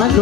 Pag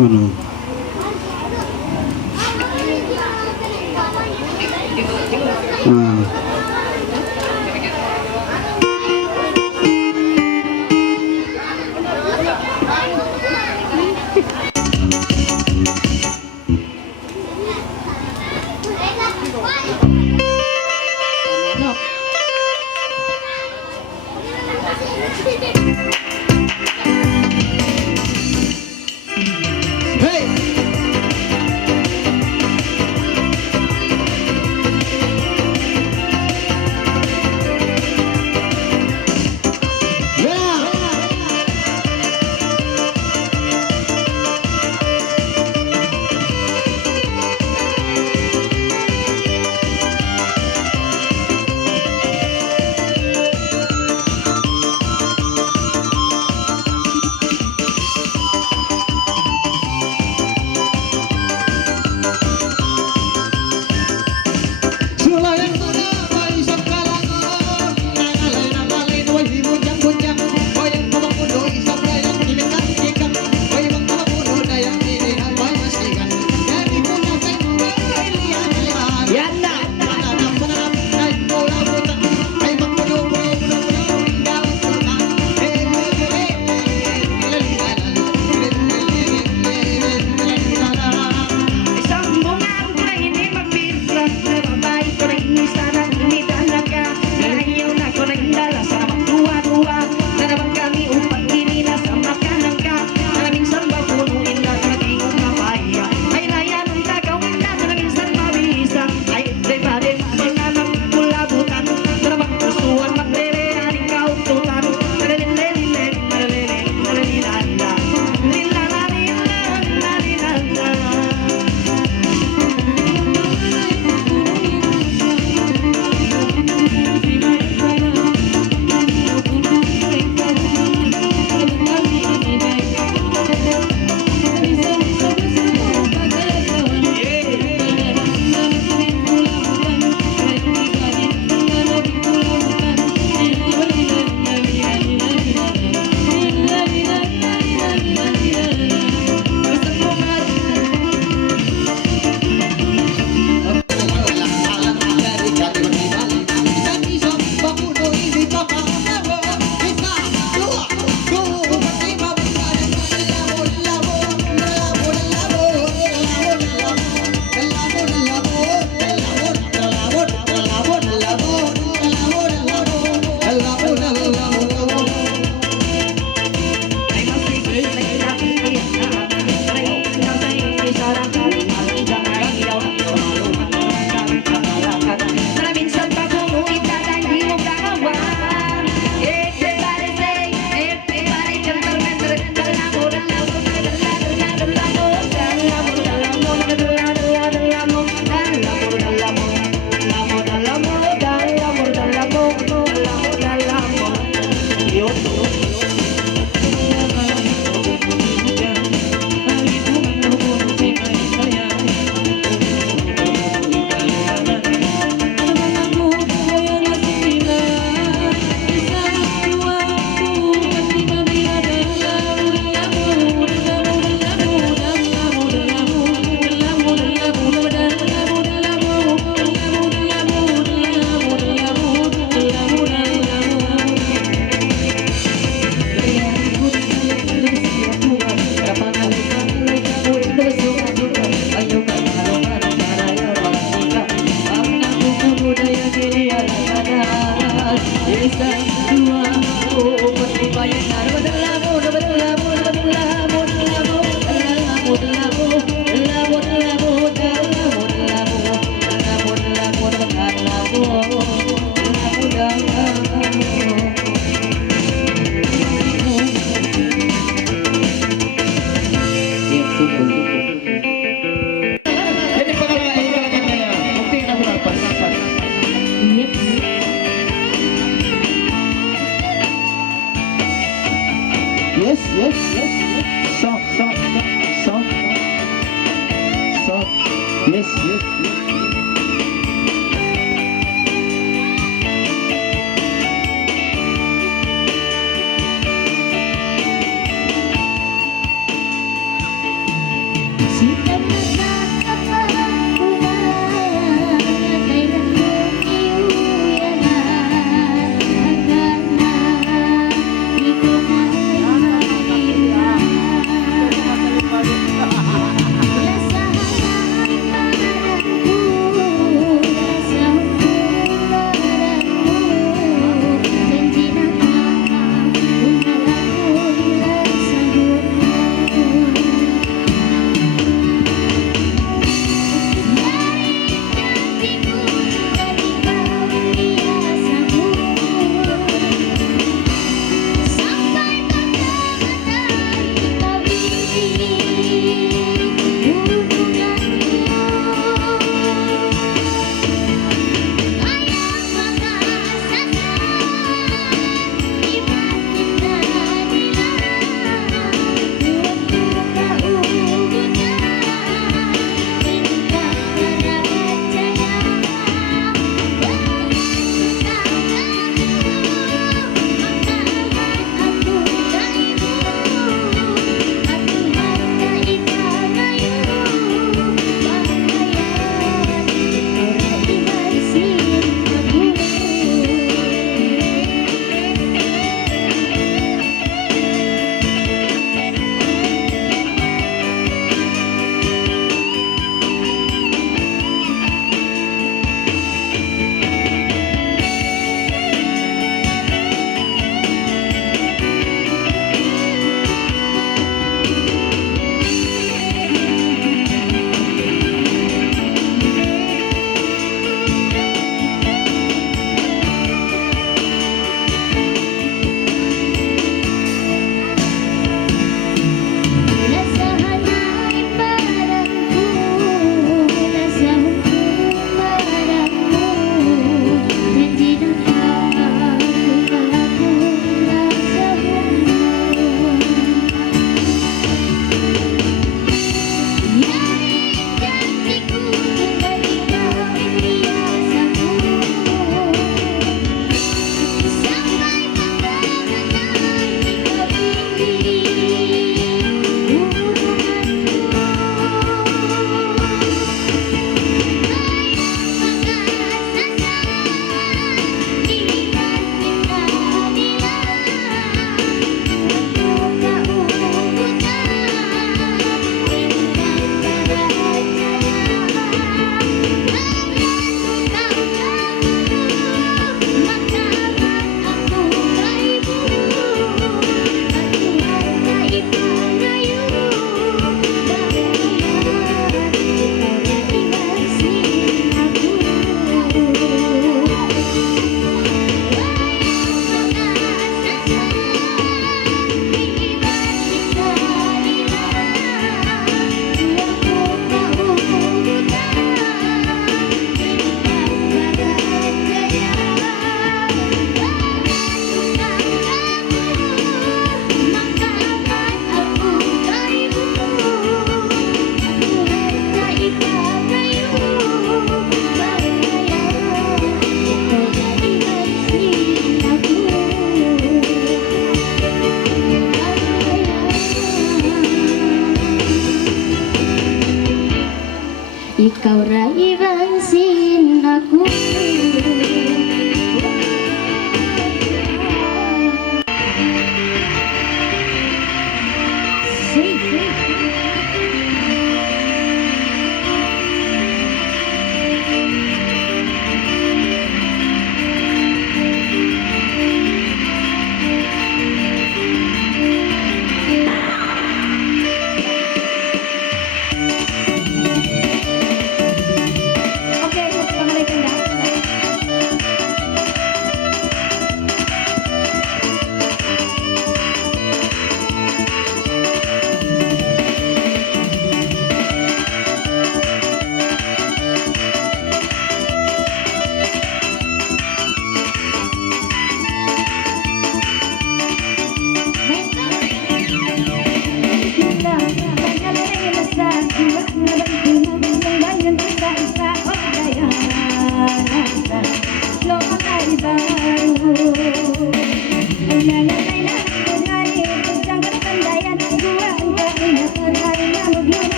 Ano? Ah.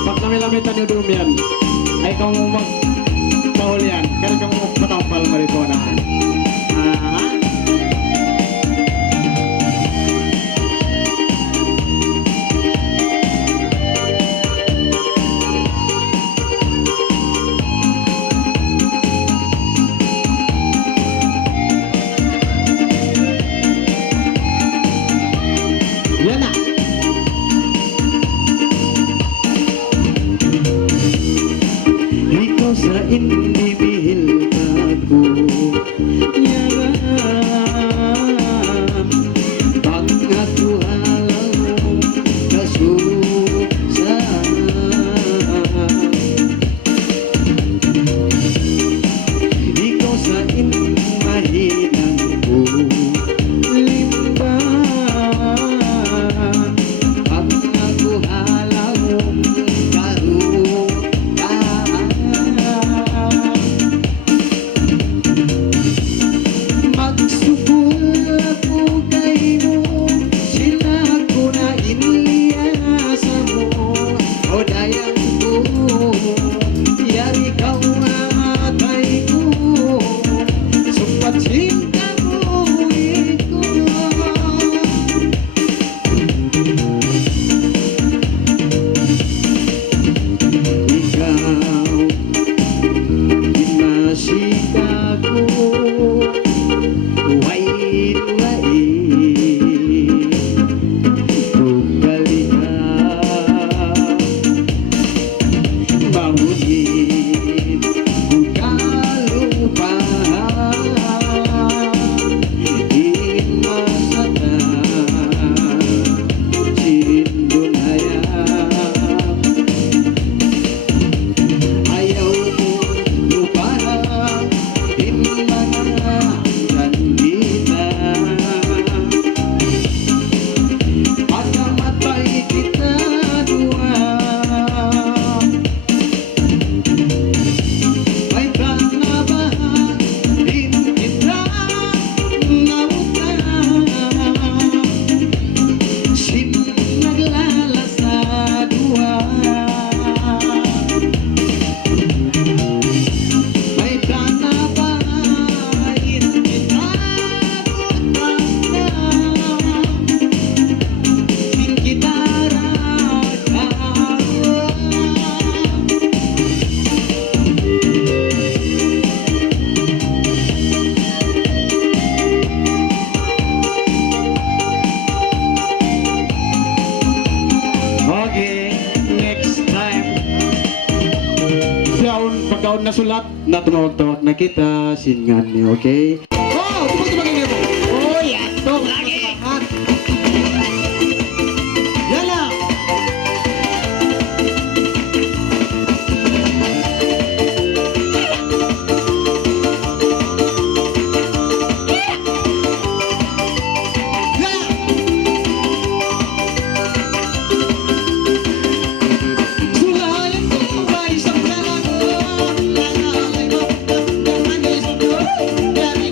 Pagkamitan nyo dumian ay kung magpaulian kaya kung matapal maripona yan na. Ikaw sa indibihil ako yaran pag ako halang kasusan ikaw sa imahinan ko limban pag ako halang pagkaon na sulat na tumawag-tawag na kita singan niyo, okay? Oh, tubag-tubagin niyo mo. Oh, yan. Tog lagi. Yan lang. Dari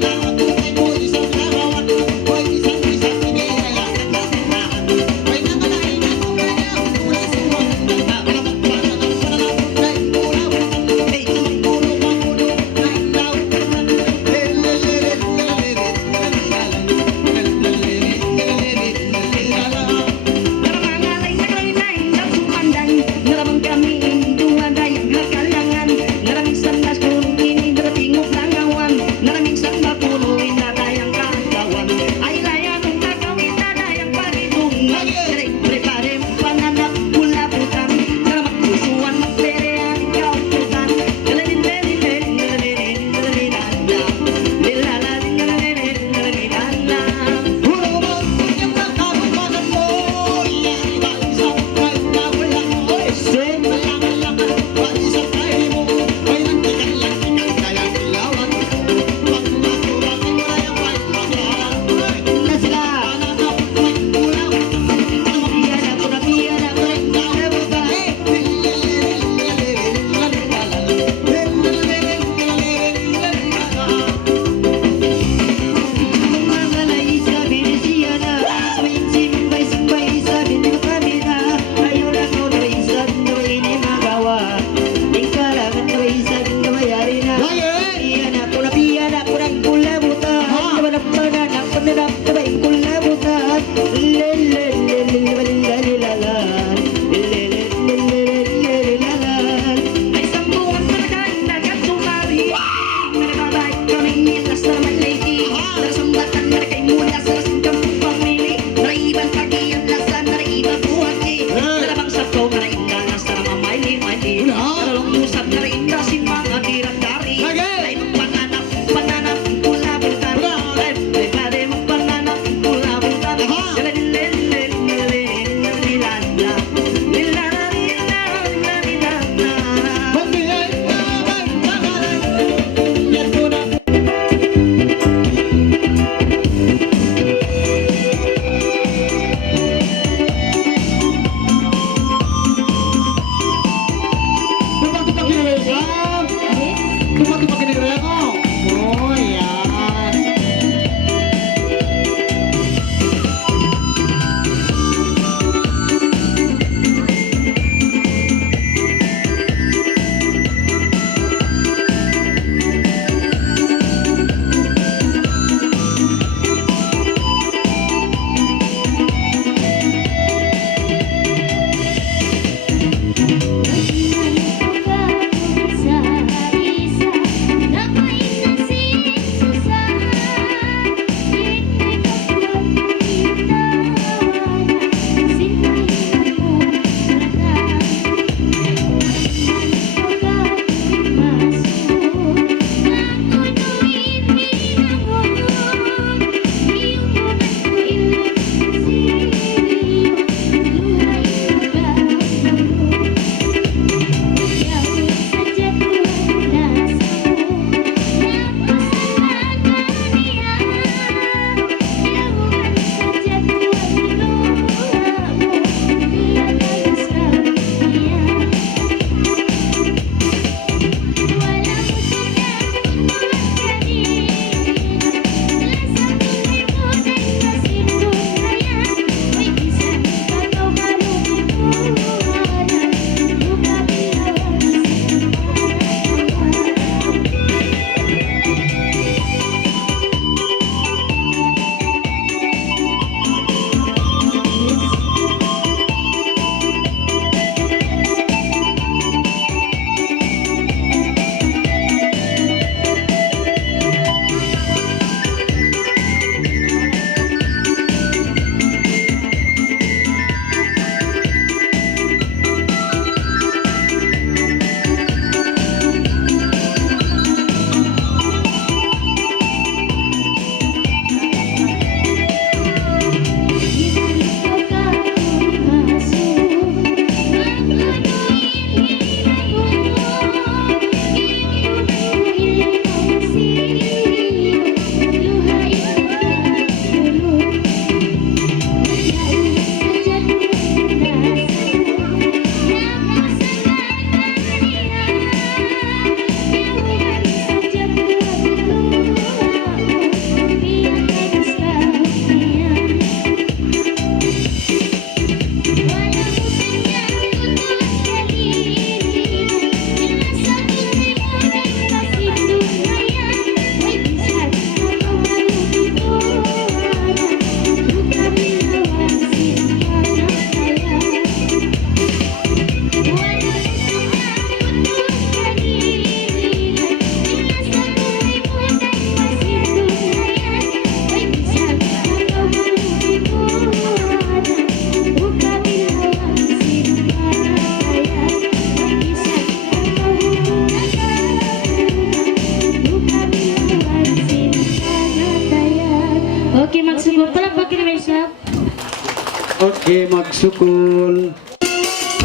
school.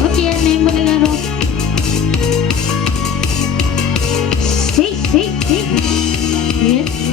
Okay, ano yung maglaro? Say. Yes.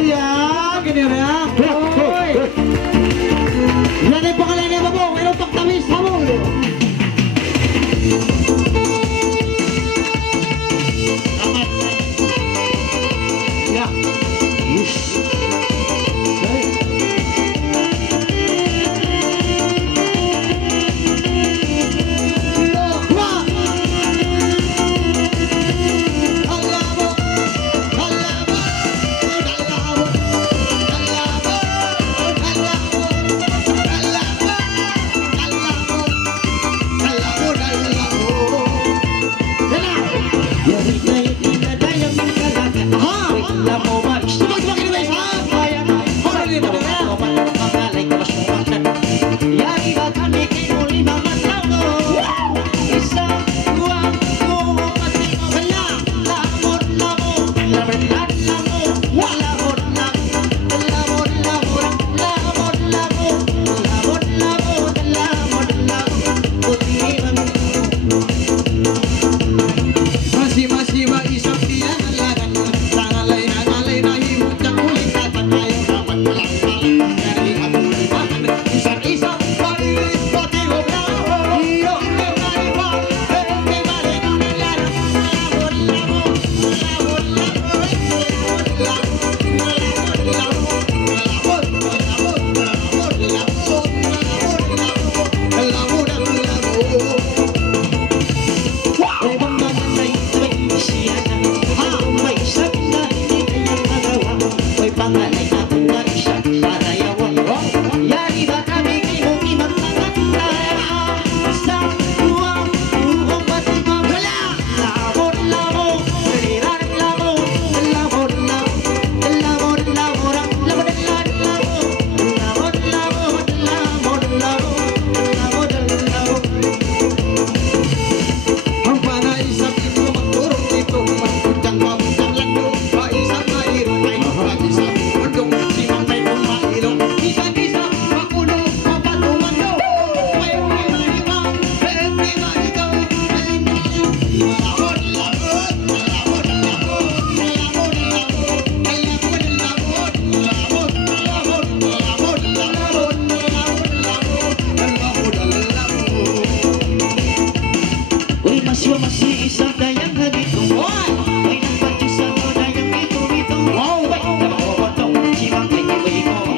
Ayan, ganyan na. Hoy! Yan ay pangalan niya ba mo? Mayroong pagtamis, hamon. Yeah. Yes. Okay. Masih isap dia ngalagan tangalay na himot yang ulit tatatayo dapat malang-malang dari aku dimakan isap-isap pailit pati gobrao iyo kemariwan kemariwan labor labor labor pangalay natin na isa para yawan yari ba kami ngayong imang maganda sa buwang buong pati mabala labor labor liran labor labor labor labor labor labor labor labor labor labor ang panaisap ito magturong ito magputang mabutang lando paisang mahirap ay mag-isa undong simang may pumailong isa-isa makulo mapatumando may umimahiwang hindi maligaw labor labor labor labor labor labor labor labor labor labor uy masih isang dayang hagitong ay nagpati sa mo dayang ito wow nakapotong simang kay iway mo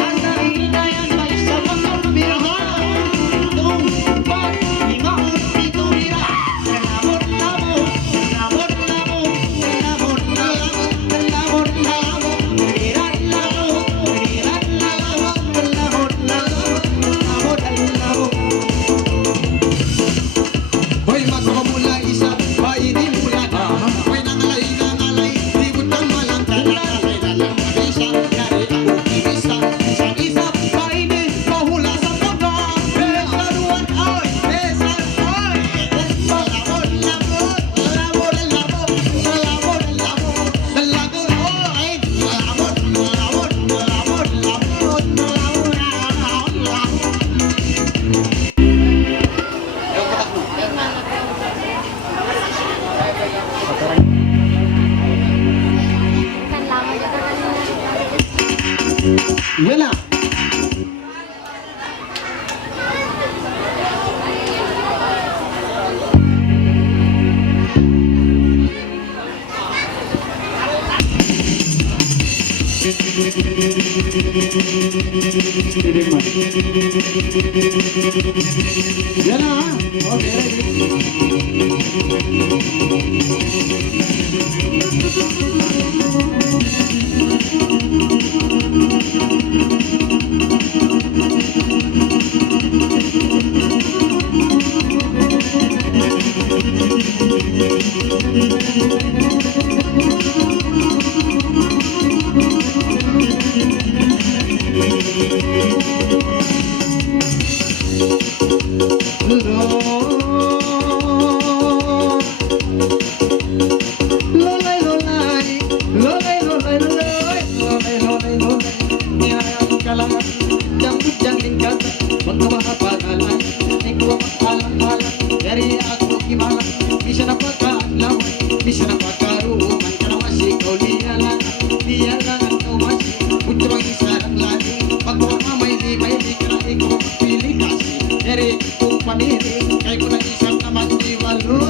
asa inayan pa isa magkabirahan itong bat lima ito nila labor labor labor labor labor labor labor liran labor liran labor labor labor labor hoy magpamula isa paidi mula na hoy nangalay di butang malang nangalay na lang mabisa yari ako ibisa isang isa paidi mahula sa baba besaruan ay besan ay labor labor labor labor labor labor labor ay labor labor labor labor labor yan na. Yan na. Okay. Dari aku gimana bisa dapat kaalaman bisa dapat karuman karena masih kau lihat biarkan panilig, kay ko na isang naman di walo.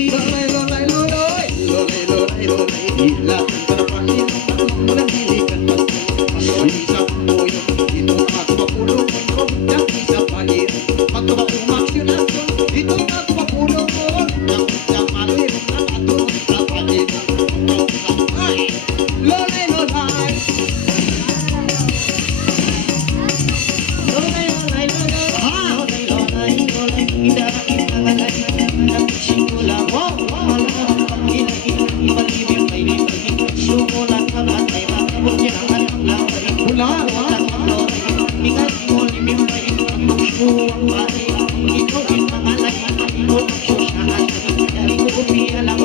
Lolay, lolay, lolay, lolay, lolay, lolay, hila. Para panilig, walang hilikan mas. Isang tuyo, ito ako mapulong, ang isang pahir. Pagkaba umaksyon ako, ito ako mapulong, ang isang pahir. Ang ato, ang pahir. Lolay, lolay. Lolay, lolay, lolay. Lolay, lolay, lolay. Kita kita ngalay, singula mo. Malang pagkinain, ibalibig may libig. Sumulat ka ba tayo, makabot niya ang alam laway. Hula, ikat mo limim na yung suwang bahay. Ikaw yung mga lagi, ikaw ang susahan. Dari ko umiya lang,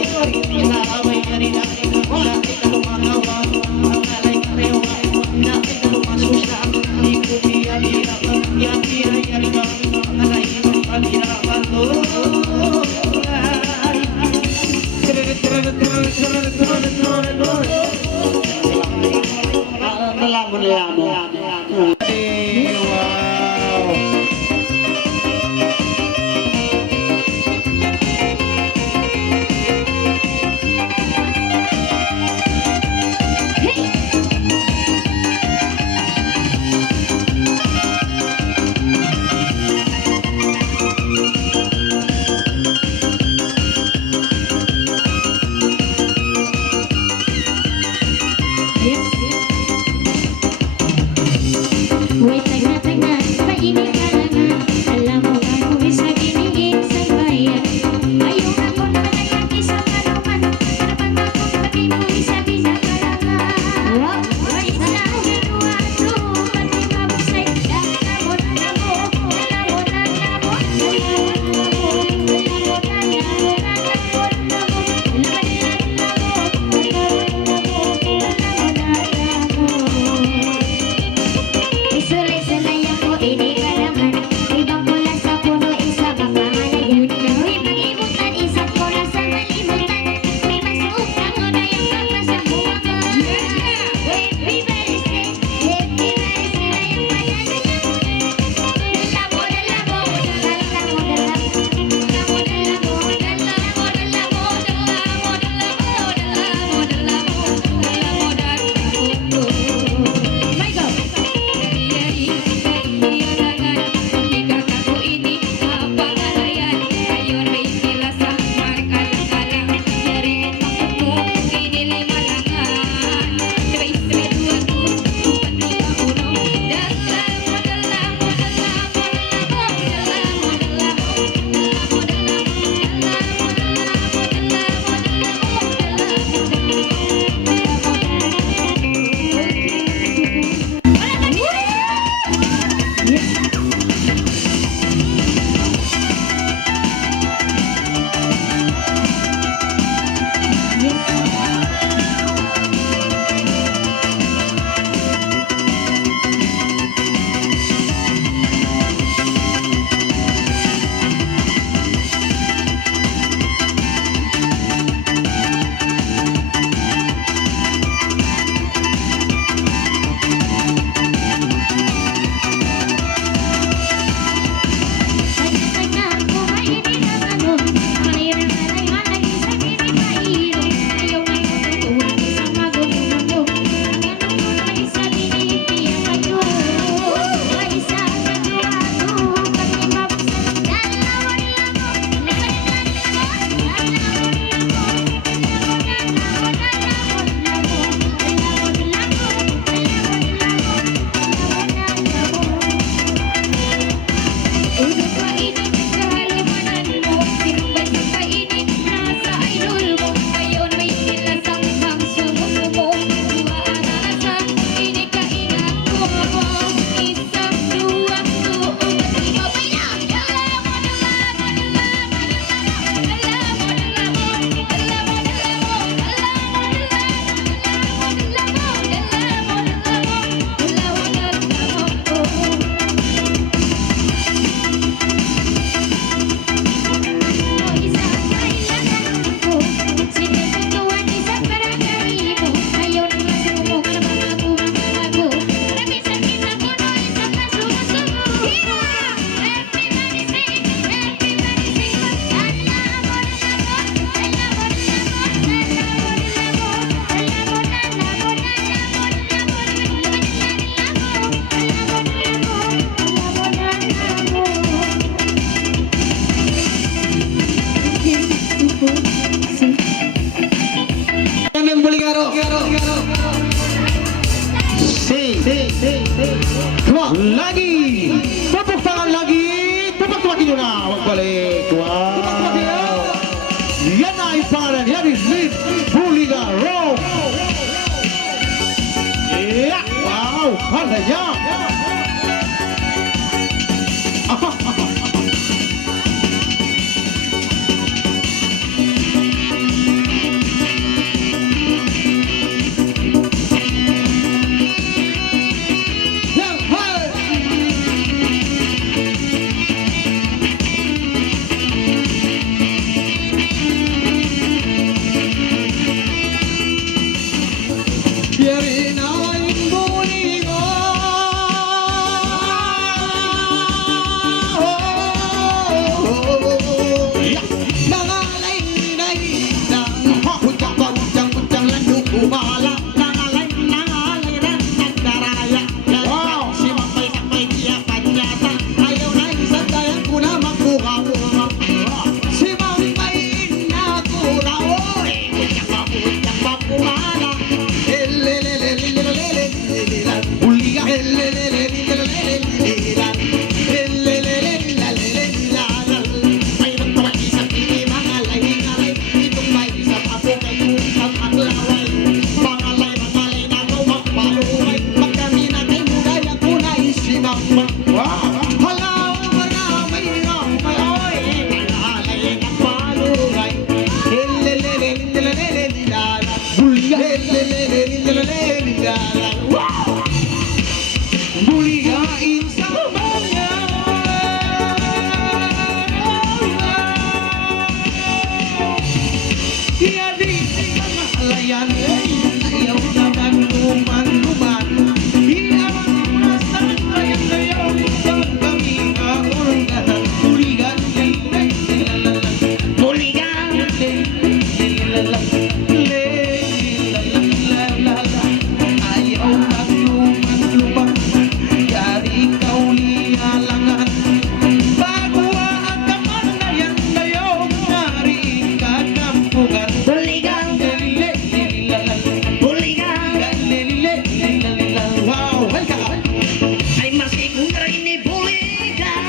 inaaway ka rin natin. Wala kita lumagawa, ang alay ka rewa. Na kita lumasusa, di ko umiya-bira. Yan-bira, yan-bira, ang alay ka pabira-bira. Wow. Wait, tagna, mainit ka na nga. Alam mo ba kung isa binigin sa bayan? Ayong ako na nagaki sa kaluman. Harapan ako, pati mo isabi sa kalangan. Wait na lang, ginawa ito. Pati mabusay. Dahil namo na namo. Namo na namo. Isulay-sulay ako, ini ka naman. Ibang pula sa puno, isa bang pangalayan. May pag-ibutan, isang pula sa malimutan. May masuot na ko na yung kaka sa buwangan. Everybody say, everybody say na yung pananagan. Labo na labo, labo na labo. Dito na magbalik. Wow! Yan na ang pangalan. Yan is Liv Buliga Row. Yeah! Wow! Kala niya! Yeah, hey! Yari na yung buligo. Nangalay-lay na Putyang-putyang landong kumala. Nangalay na nagdaraya. Wow! Si Mapay-sapay niya panyata. Ayaw na isang dayang ko na magbuka-buka. Si Mapay na kura. Putyang kumala. Buliga. Mayroon pa mag-isang hindi mga lahi-ngalay. Itong may isang ako kayo isang maglaway. Mangalay na ito magpalumay. Magkami na kay mugay ako na isimang. Wow! Halaw na may oy. Mangalay na palumay. Buliga. Wow! Buligain sa bayan. Kaya di mga alayan, ayaw naman luman-luman. Iawang masan ayaw ayaw, saan kami kaurungan. Buligan, buligan, ayaw magluman-luman. Yari ikaw lialangan. Bago ang kamanayan ngayon, nari kakampugan. Buligan, buligan, Wow, welcome! ay masikong rin ni buligan.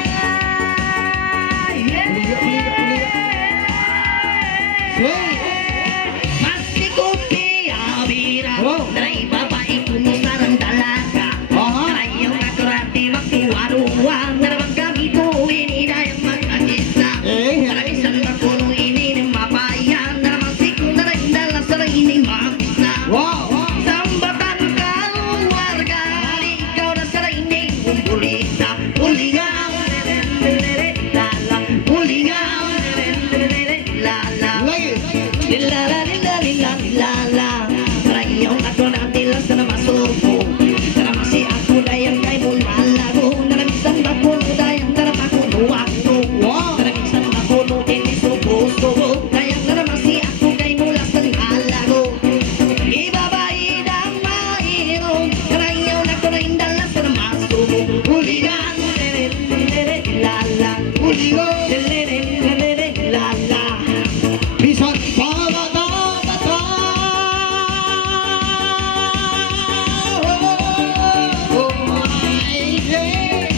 Masikong piyabira, Wow. daray babae kumusarang dalaga. Aha. Ayaw na kurati magtuwa-ruwa, naramang kami po inidayang mag-agisa. Karamisan na puno ini ng mapayan, naramang sikong na rin dala sa rin ng makisa. Wow! Sambatan ka, warga, ikaw na sa raining bumbulita. Buligaw, lala, buligaw, lala. Lagi! Lilala, lila, lila, lilala. Rayaw ako na tila sa namasubo. Karamasi ako dayang kay mong malago. Naramisan ba ko no dayang narama ko no ako. Wow! Naramisan ba ko no tinisubo-subo. Dayang naramasi ako kay mula sa halago. Ibabaid ang mainom. Rayaw na ko na indala sa namasubo. Huligan, lala, Buligo! lala. Bisan pamata-mata. Oh, ay, yeah.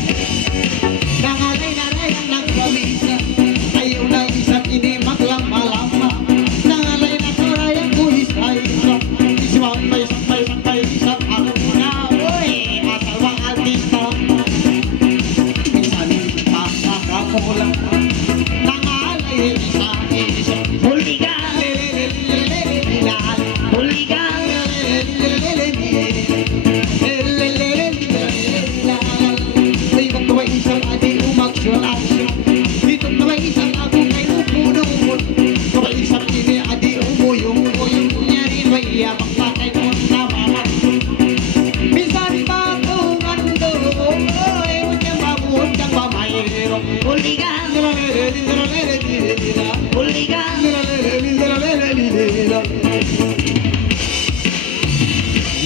Nangalay-nalay ang nagpamisa. Ayaw na isang hindi maglama-lama. Nangalay na kuray ang kuhisa-isa. Isiwang-pay-sang-pay-sang-pay isang ako na. Uy, asawang artista. Bisan pakakamulang. Nangalay isa-isa. Buligan, buligan. Buligan, buligan.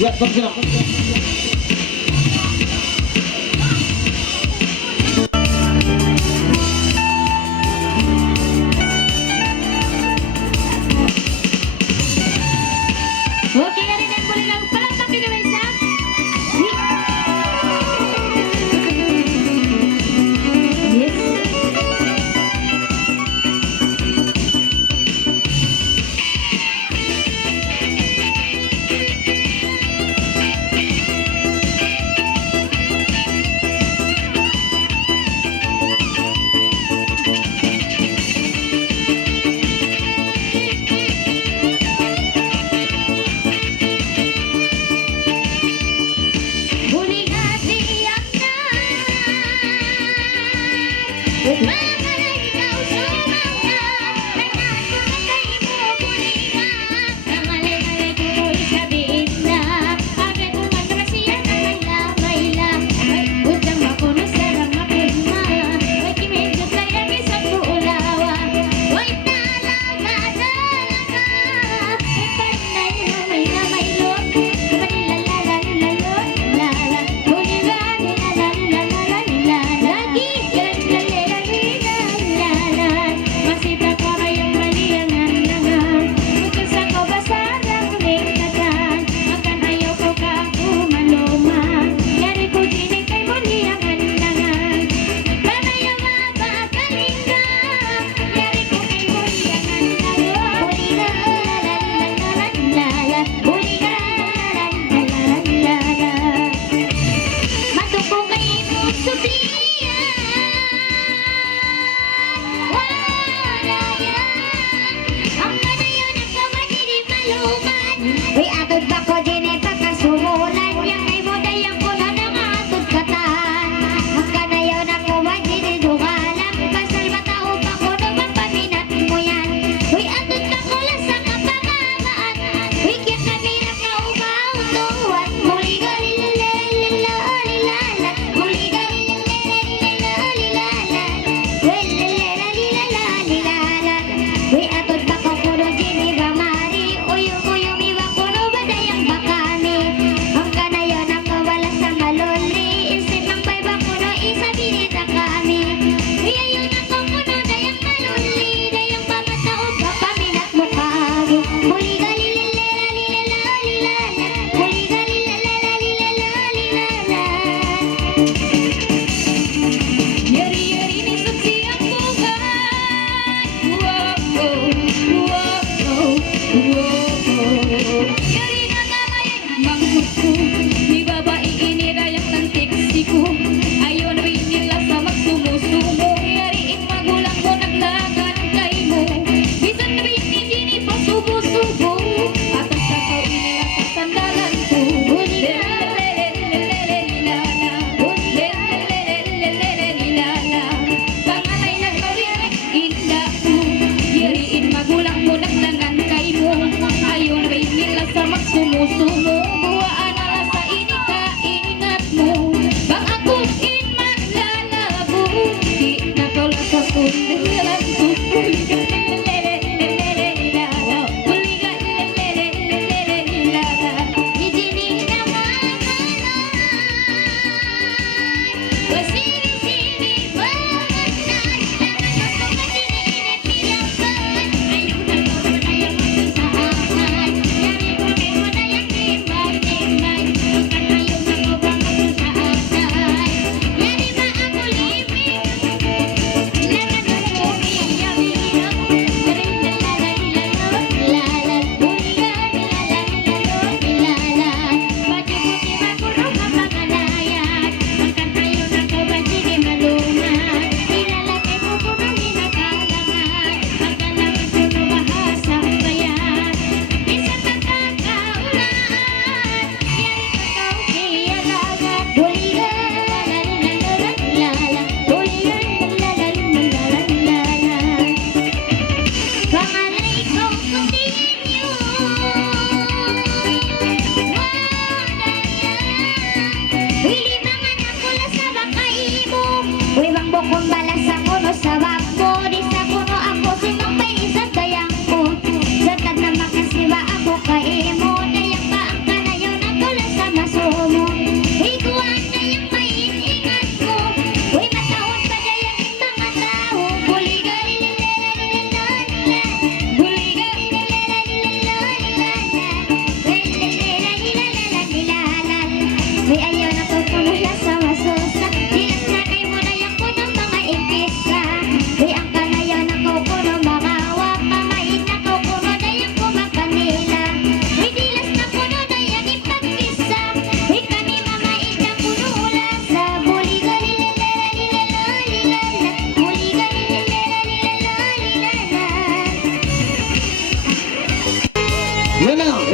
Ya, bergerak. Okay, rin ang buligan. Palakpak din naman siya. Yes.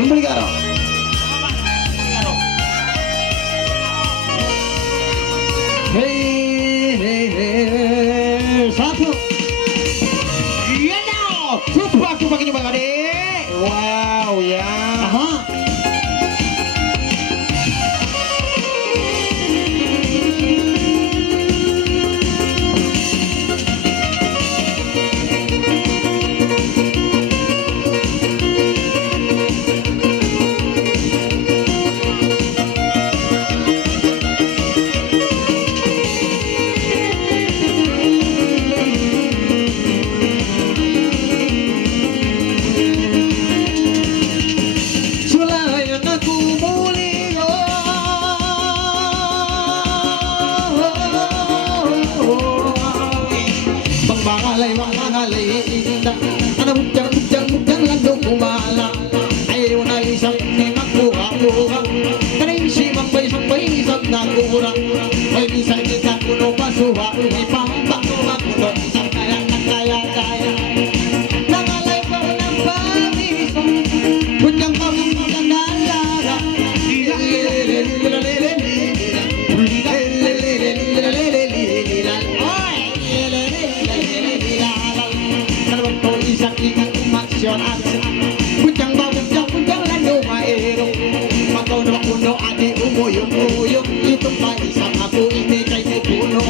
Buligaro. Satu. Yan na. Supak-supak ini Bang Ade. Wow, ya. Aha. Sulayan aku muli Bang bangalay inda Ano bujang lando kumala Ayaw na isang ni magbuha-buha Kanin si mambay isang nagurang Ay minsan kita kuno pasuha May pambak makuno isang kaya Nangalay ko ng pamisong Bujang kamong nalaga Bujang lando maero Makaw na makuno adi umuyong Itong panisang ako ini kay puno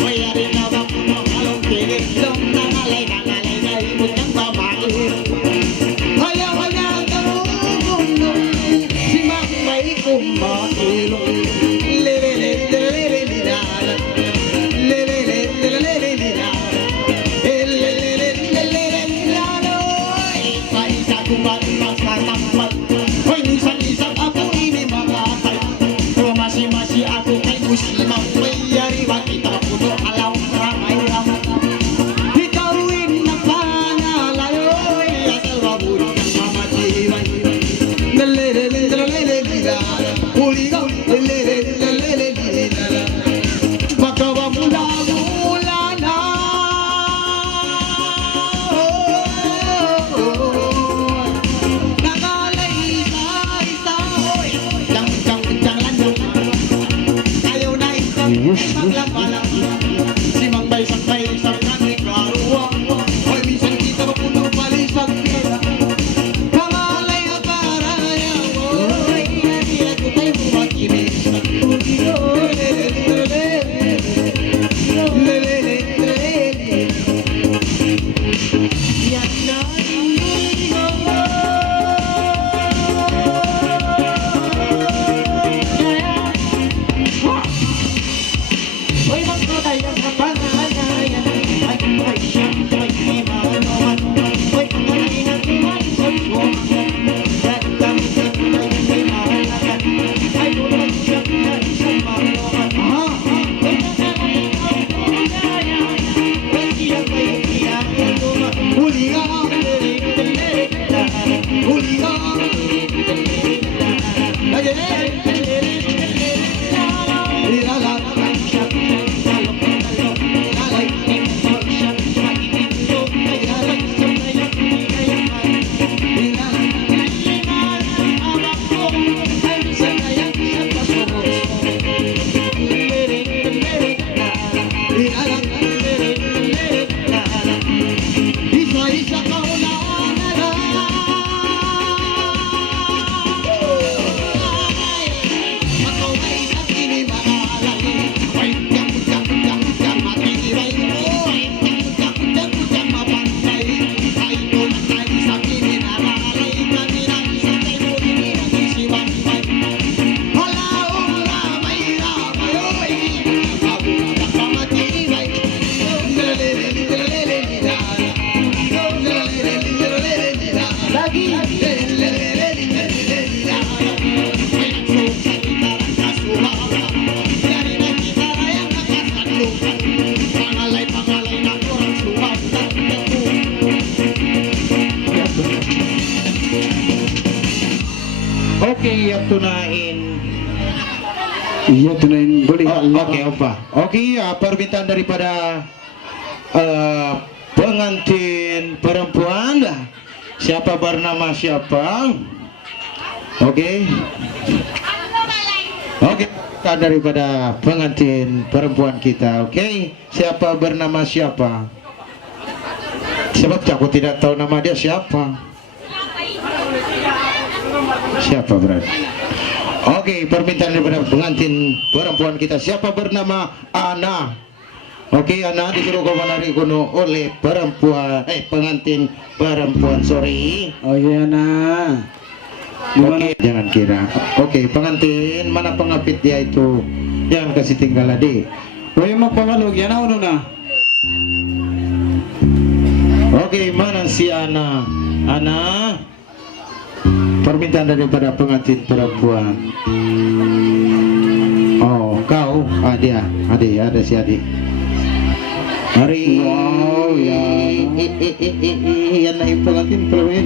Mayari na makuno halong pinitong Nangalay na bujang maero Haya kamuno Si Makmay kumailo Hoy, minsan-isang ako ini makatay Masih ako kay Musimang Mayari bakita puno alaw ramay Hitawin na panalayoy Asal baburi ng mamatiway Lalelelelelelelelala Huligaw Lalelelelelelelala Makawa mula na Nakalay isa hoy Jang lando Ayaw na isang lapalang Si Mangbay isang nangiklaruwa Hoy minsan kita mapuno palisang pila Pangalay na paraya Hoy Iya ko tayo bumakinis Yan na Hoy magkutay ang kapangalayan Ay kumbay siyang may imanoan Hoy pangalay ng iwan sa buwangan Dagdang sa kulay may mahalagan Ay buwan siyang na isang maroon Hoy pangalay ang kapangalayan Ay siyang may iyanuman Huligang Huligang Isa ka na Okay, tunain. Iya tunain boleh. Oke, Opa. Oke, permintaan daripada pengantin perempuan. Siapa bernama siapa? Oke. Oke, kita daripada pengantin perempuan kita. Oke, siapa bernama siapa? Sebab aku tidak tahu nama dia siapa. Siapa berarti? Oke, permintaan daripada pengantin perempuan kita. Siapa bernama Ana? Oke, Ana disuruh kau menari kuno oleh perempuan, pengantin perempuan. Sorry. Oh iya nah. Oke, jangan kira. Oke, pengantin mana pengapit dia itu? Jangan kasih tinggal adik. Woi magpamalog yan na uno na. Oke, mana si Ana? Ana, permintaan daripada pengantin perempuan. Oh, kau, dia, adik, ada si adik. Hari, Wow, ya. Yan na yung pengantin perempuan.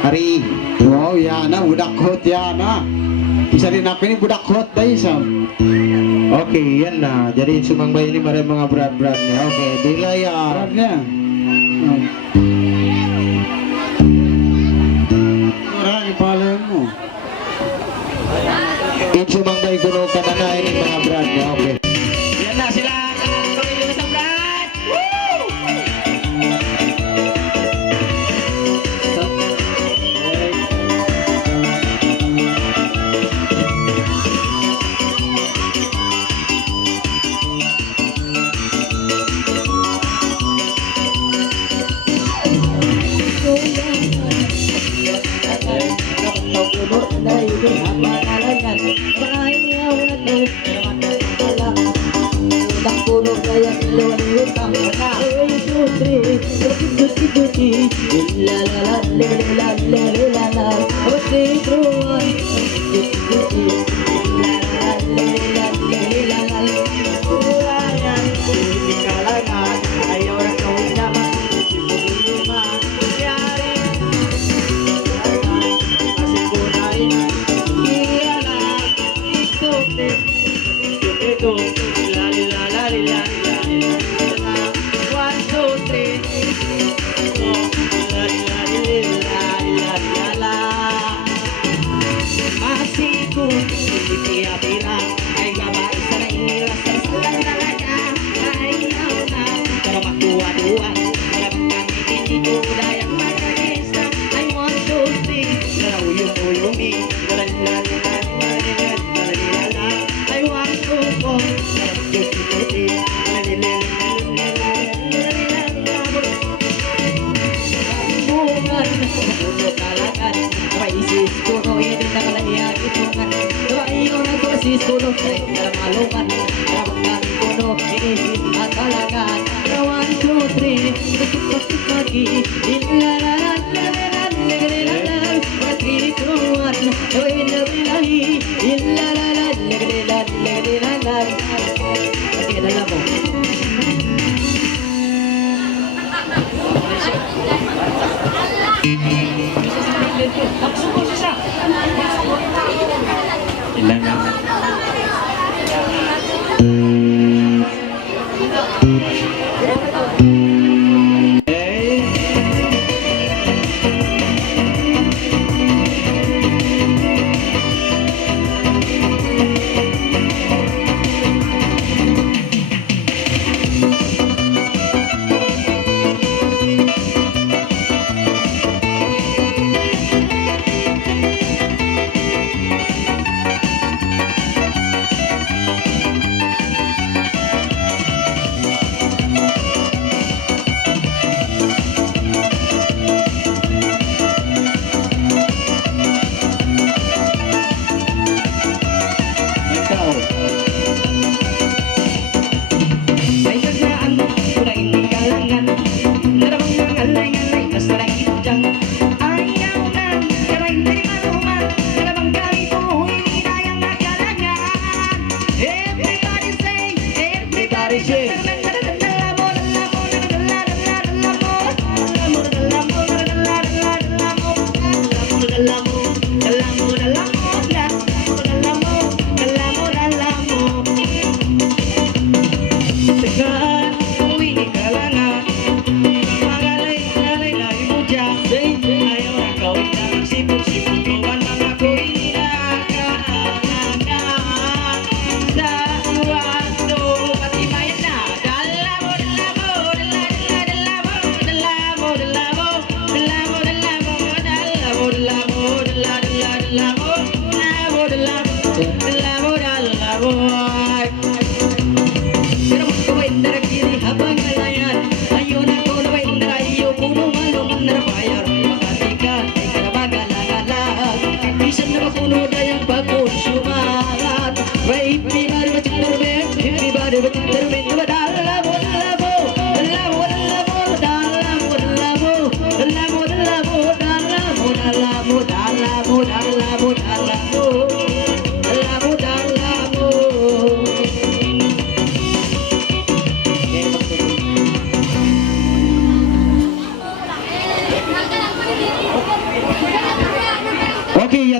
Hari, Wow yan na budak hot yan na. Bisa din natin yung budak hot dahil sa. oke, yan na. Jadi sumangbay ini mereka mga berat-beratnya. Oke, dilayar. Arab niya. Orang ipalay mo. Sumangbay kuno kanana ini mga beratnya. Oke. Yan na sila. Kami yung isang brad.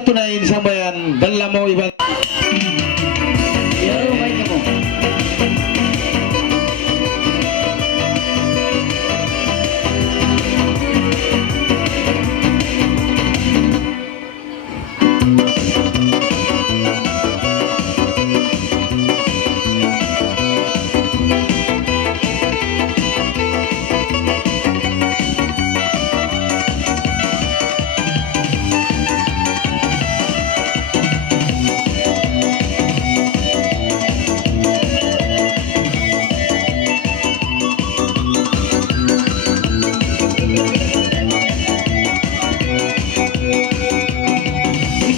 ato na isang bayan, dala mo ibang... Yo, may mo.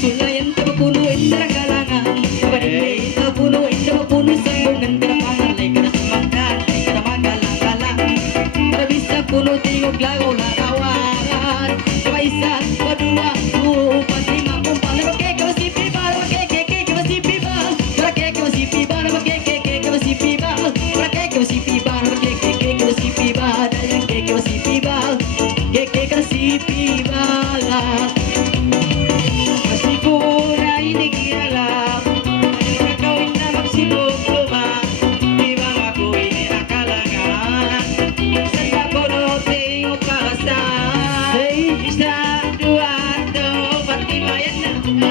Sulayan tapapunuin sa kalangan Kapanipay tapapunuin tapapunuin sa bungan Kanapangalay ka na sumangkan Kanamagalang-galang Marabis na puno tingog lagaw lagawan Kapaisa, padua, upat, lima, kumpal Magkekawasipi ba, magkekekekawasipi ba Magkekawasipi ba, magkekekekawasipi ba Magkekawasipi ba, magkekekekawasipi ba Dayang kekawasipi ba Kekekawasipi ba Pasti ko na inigialam Na gawin na magsibog lumang Di ba ako'y nakalangan Sa kabunuting o kawasan Isa, dua, do, pati bayan na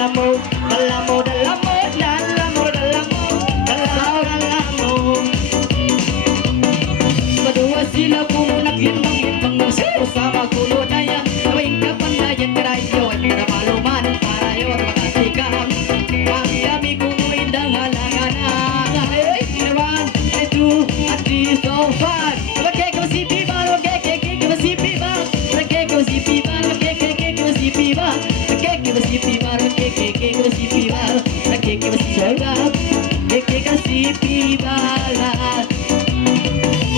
Lamor, lamor, lamor, lamor, lamor, Madua sila puno naglimbang-limbang ng sito sama kulo na yan Gawing kapandayan karayo at pinamaluman Parayo at makasigang Ang dami kong indang halangan Ay, naman, ito at di so far Magkekawasipi ba, magkekekekawasipi ba Magkekawasipi ba, magkekekekawasipi ba Magkekawasipi ba, magkekekekawasipi ba Magkekawasipi ba, magkekawasipi ba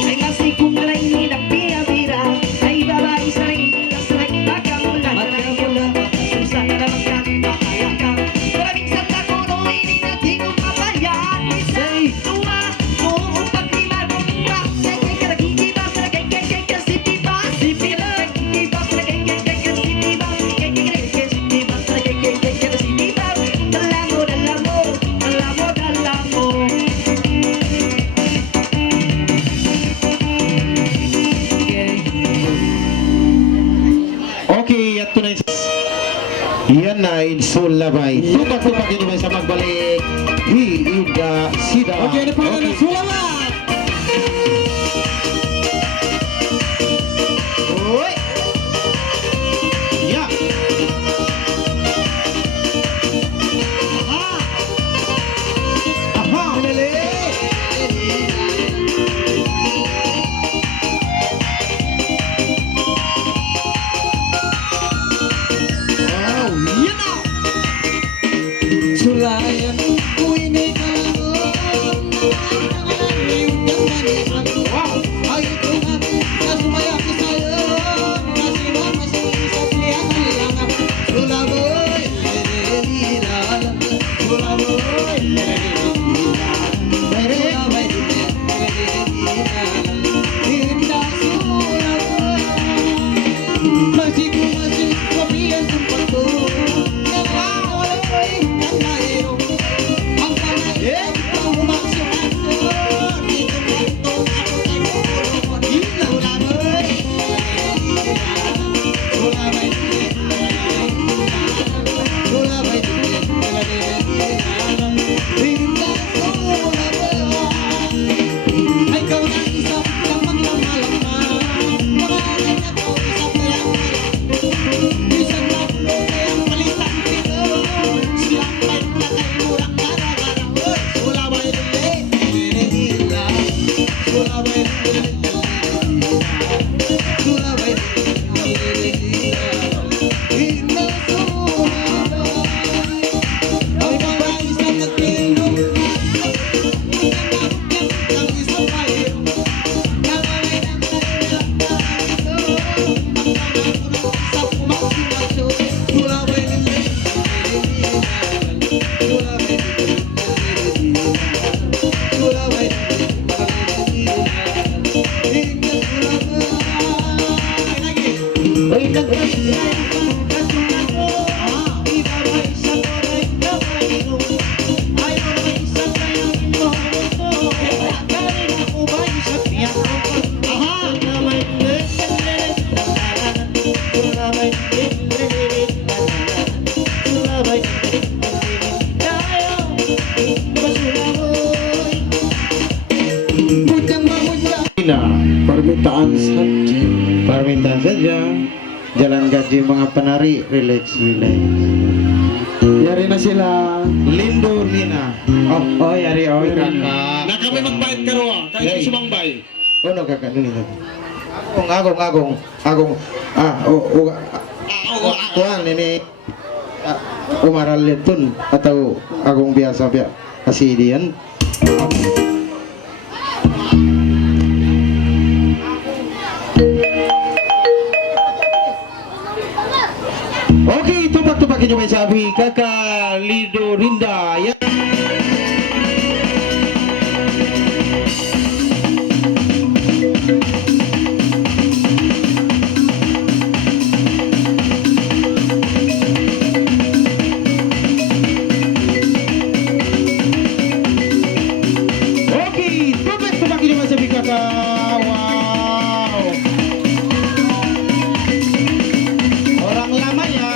Ay masikong na rin ang pinabira Ay babae sa rin ilas na ipakamulan Magkamulan, susah na naman kami makayakang Maraming sa takuno, hindi natin kong papayan Isa'y tuwa, noong pag-lima rumba Kay-kay-karagigiba, kay-kay-kay-kasipiba Sipiba, kay-kay-kay-kasipiba Kay-kay-kay-kasipiba, kay-kay-kay-kasipiba Kay-kay-kay-kasipiba, dala mo, dala mo Dala mo, dala mo Okay, ato na yan na Insul Labay. Tupak-tupak ini may sa magbalik. Hiuga sida. Okay, ano pa na ng sulawat? Oy. Ya. Aha! Aha. Dali! Wow. Yan na! Sulayan, uwi ni kalangon sabay tayo masulamoy. Butang mamutang Ina, permintaan saja. permintaan saja. Jalan gaji mga penari, relax. Yari na sila. Lindo Nina. Oh, yari kakak. Na kami magbayad karo kahit Hey. sumangbay. Oh, no, kakak dulu lagi. Agong. Tuan ini Umar Al-Letun atau Agung biasa kasih dian. Oke, tupak-tupak ini sabi kakak Lido Rinda ya. Oke, tupak-tupak ini sabi kakak. Wow. Orang lama ya.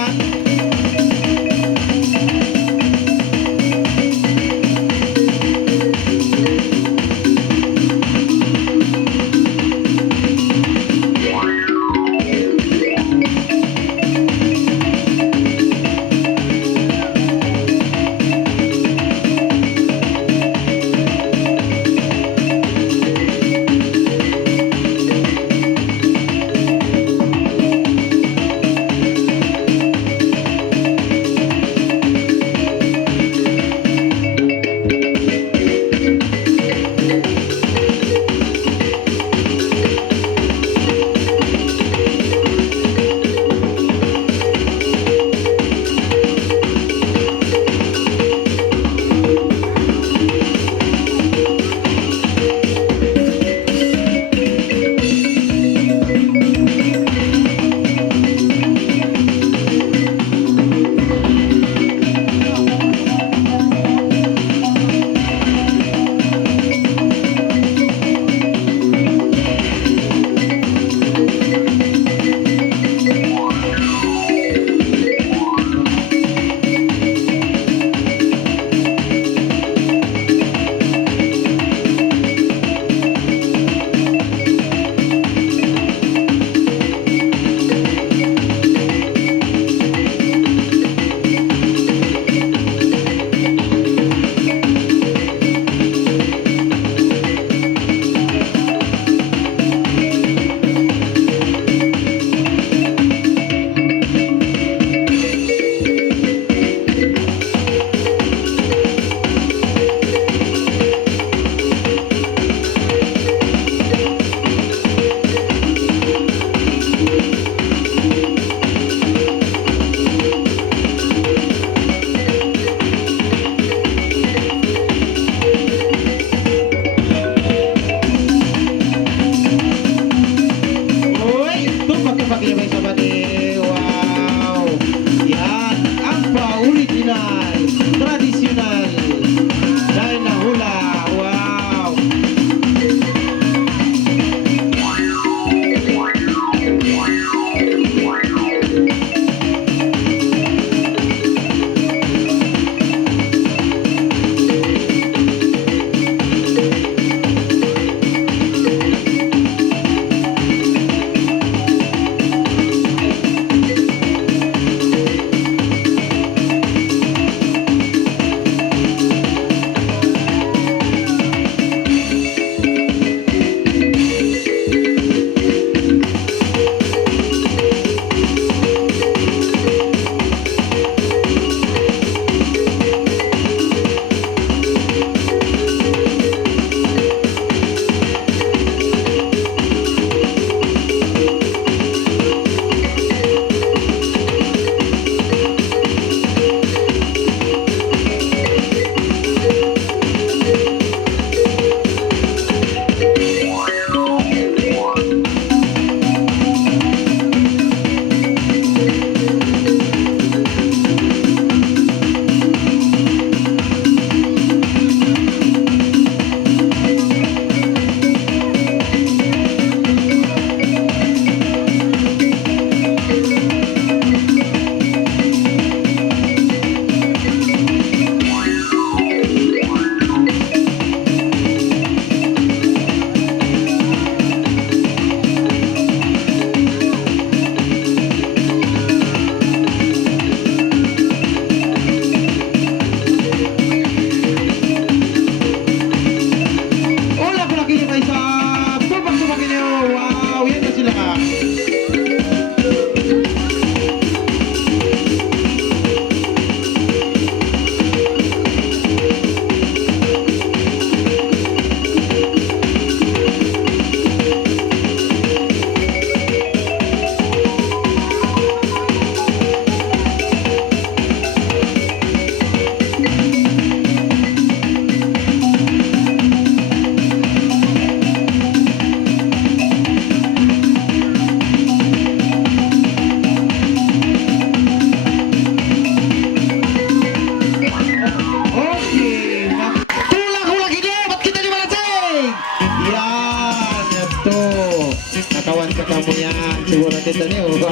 excited na niyo.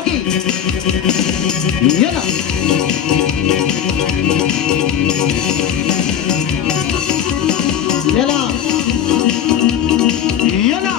Okay. Yan na. Yan na. Yan na.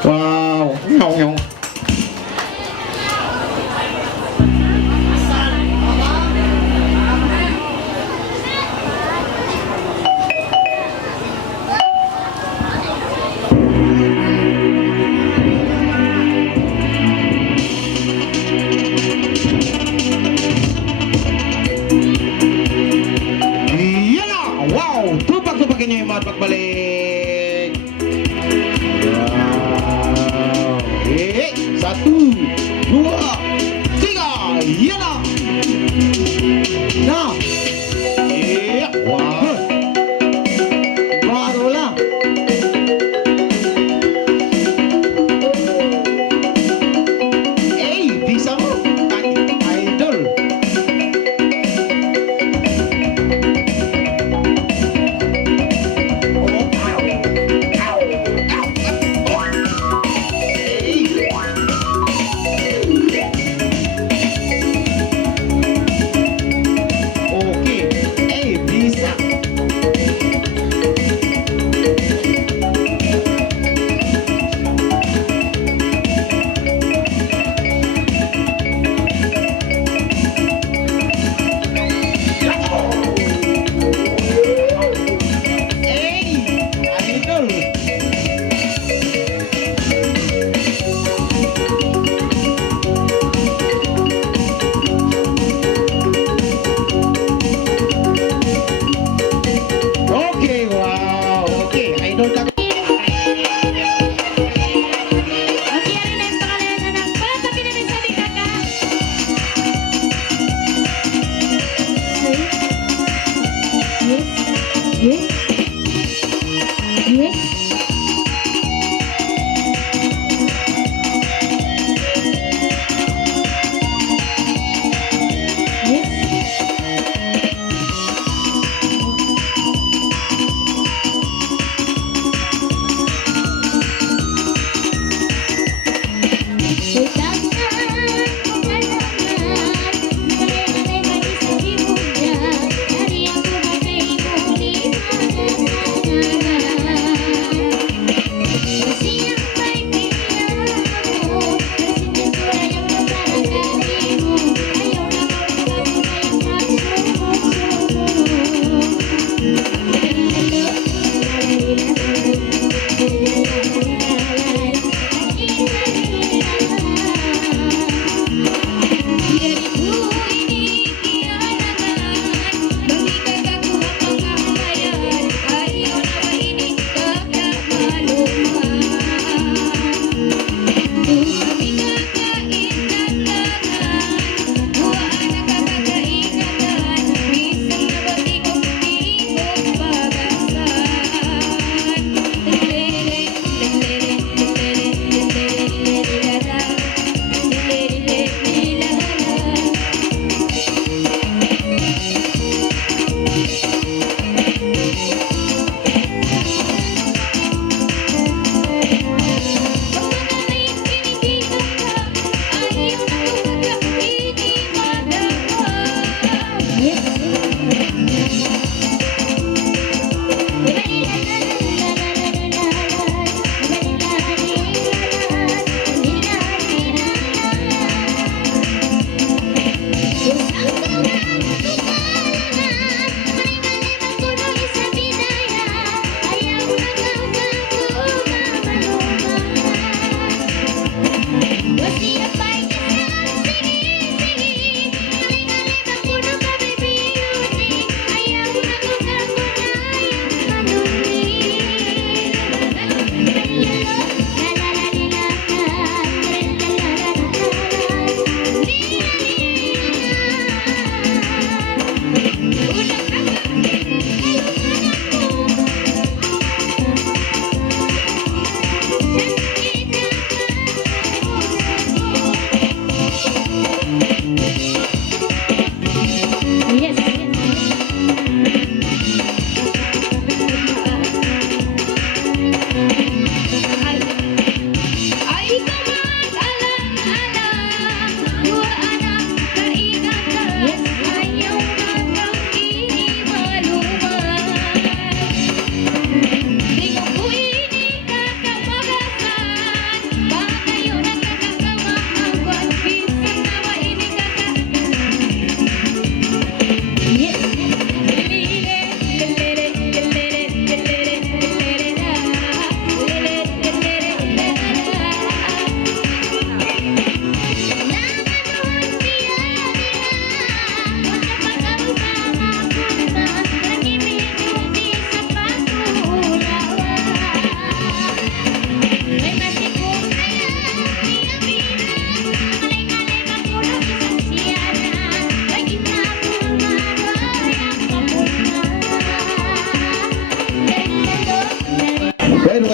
Wow. Ngong. Yan na! Wow! Tupag-tupagin niyo yung mga pagbalik. Wow! Eh, 1, 2, 3, yan na! Na. Eh, wow! Baro lang. Eh, bisa mo! Idol!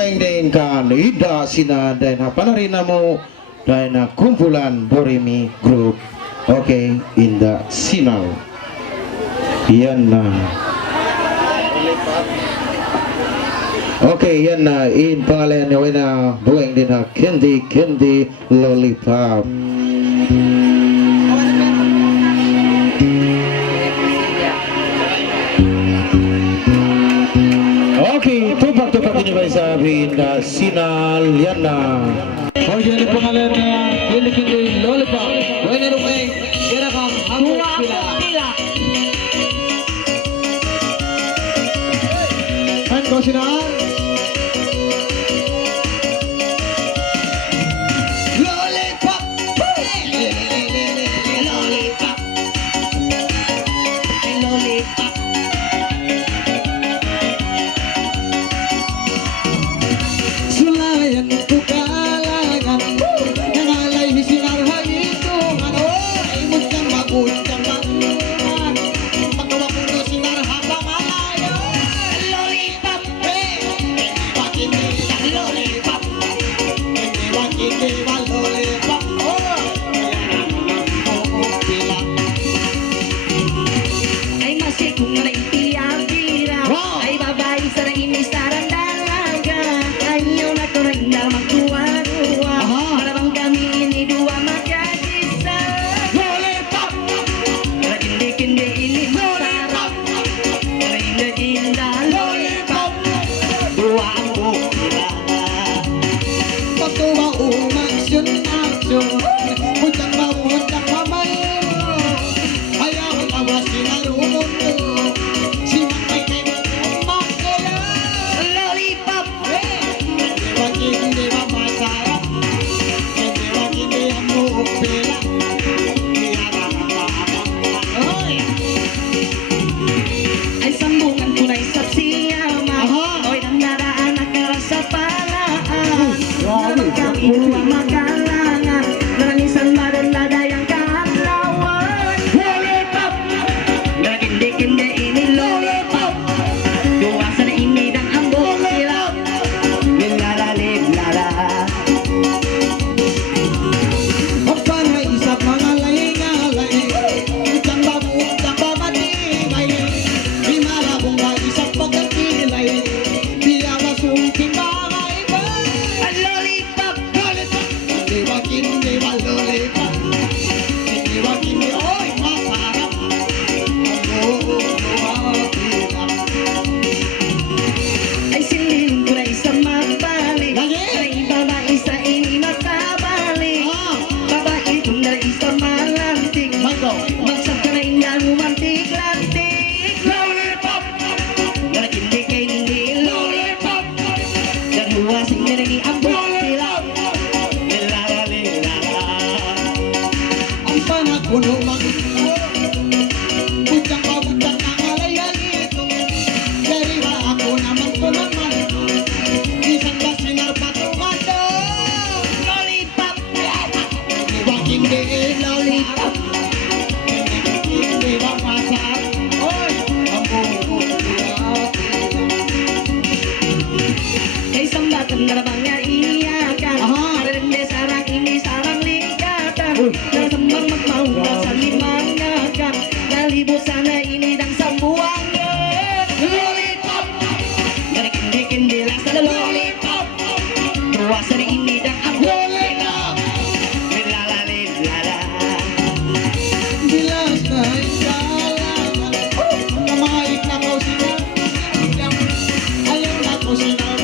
bueng din kan ida sina dan panarin mo dan kumpulan Doremi Group. Okay, in the sinal. Yan na. Okay, yan na. In pangalan niyo na bueng din na Candy Lollipop. Okay, tupak-tupak ini ba sabi na sinal yan na. Oh, yan ang pangalan na Candy Lollipop. Buhay na rumeng, kira kang hanggang pila. Kan kau sinar. Lollipop, lollipop, lollipop. Sulayan ko kalangan, nangalay sinar hagitungan. Oh, imod kang mabuntang manuman, pagkawa ko no sinar habang malayo. Lollipop, hindi lollipop, hindi lollipop. Oh, pila. Ay masikong na ipiyapira. Wow! Ay babae sa ini sarang dalaga. Ayaw na ko rin na magtuwa-tuwa. Aha! Para bang kami ini dua magkakisa. Lollipop, Kindi-kindi ini masarap. Rinda-ginda lollipop. dua ang bukila. Pagkawa umaksyon, Butang mamayo. Ayaw ang awas sinarumundo. Sinakay kay makaya. Lollipop! Hindi ba masarap? Hindi ang muok pila. Oy! Ay sambungan ko na isap siyama. Aha! Oy nang naraan nakara sa palaan. Grabe, Narang kami dua makalangan. Naranisan madaladay ang kaalawan. Lollipop! Nagindi-kindi ini lollipop. Duwasa na inidang ambok sila. Lilala-lilala. Magpanay isap mga lay-ngalay. Utang babatingay. Di malabong ba isap pagkakilay. Biya masungking mga iba. Lollipop! Lollipop! Hindi ba lollipop? Hindi ba oy masarap. Ay sililing ko na isang magbalik. Lagi! Ay babae sa ini makabalik. Ah! Babae kung na isang malantik. Michael! Magsab ka na inang umantik-lantik. Lollipop! Nagkindi-kindi lollipop. Naghuwasing na nang iambok sila. Lilala-lilala. Ang panakuno mag-uo. Butang ang alayan ito. Dari ba ako naman tumaman? Isang ba sinar patumando? Lollipop! Hindi lollipop. Hindi ba masarap? Oy! Ang buo. Kay isang batang narabang nga iyakan. Aha. Marinde sarang ini sarang lingkatan. Nasambang magmahula sa limangakan. Nalibot sana ini dang sambuangan. Lollipop! Nagkindi-kindi lang sa lollipop. Tuwasa na ini dang ambok sila. Lilala-lilala. Bilas na ikalaman. Kamahit na ko sinar. Ayaw na ko sinar.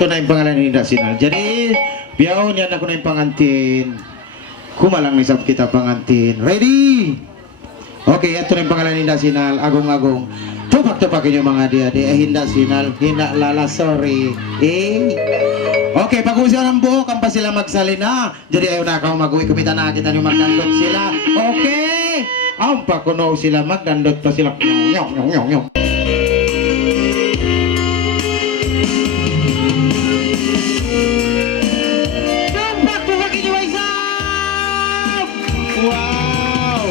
ato na yung pangalan ni Dasinal. Jadi, biyaw niya na ko na yung pangantin. Kumalang ni sab kita pangantin. Ready? Okay, ato na yung pangalan ni Dasinal. Agong-agong. Tupak-tupakin yung mga di-adi. Hinda sinal. Hinda lala, sorry. Okay, pag-usiyan ang buhok, ang pa sila magsalina. Jadi ayaw na ako mag-uwi. Kumita na kita yung magdandot sila. Okay! Ang pa kuno sila magdandot pa sila. Nyong. Tupak-tupakin yung isang! Wow!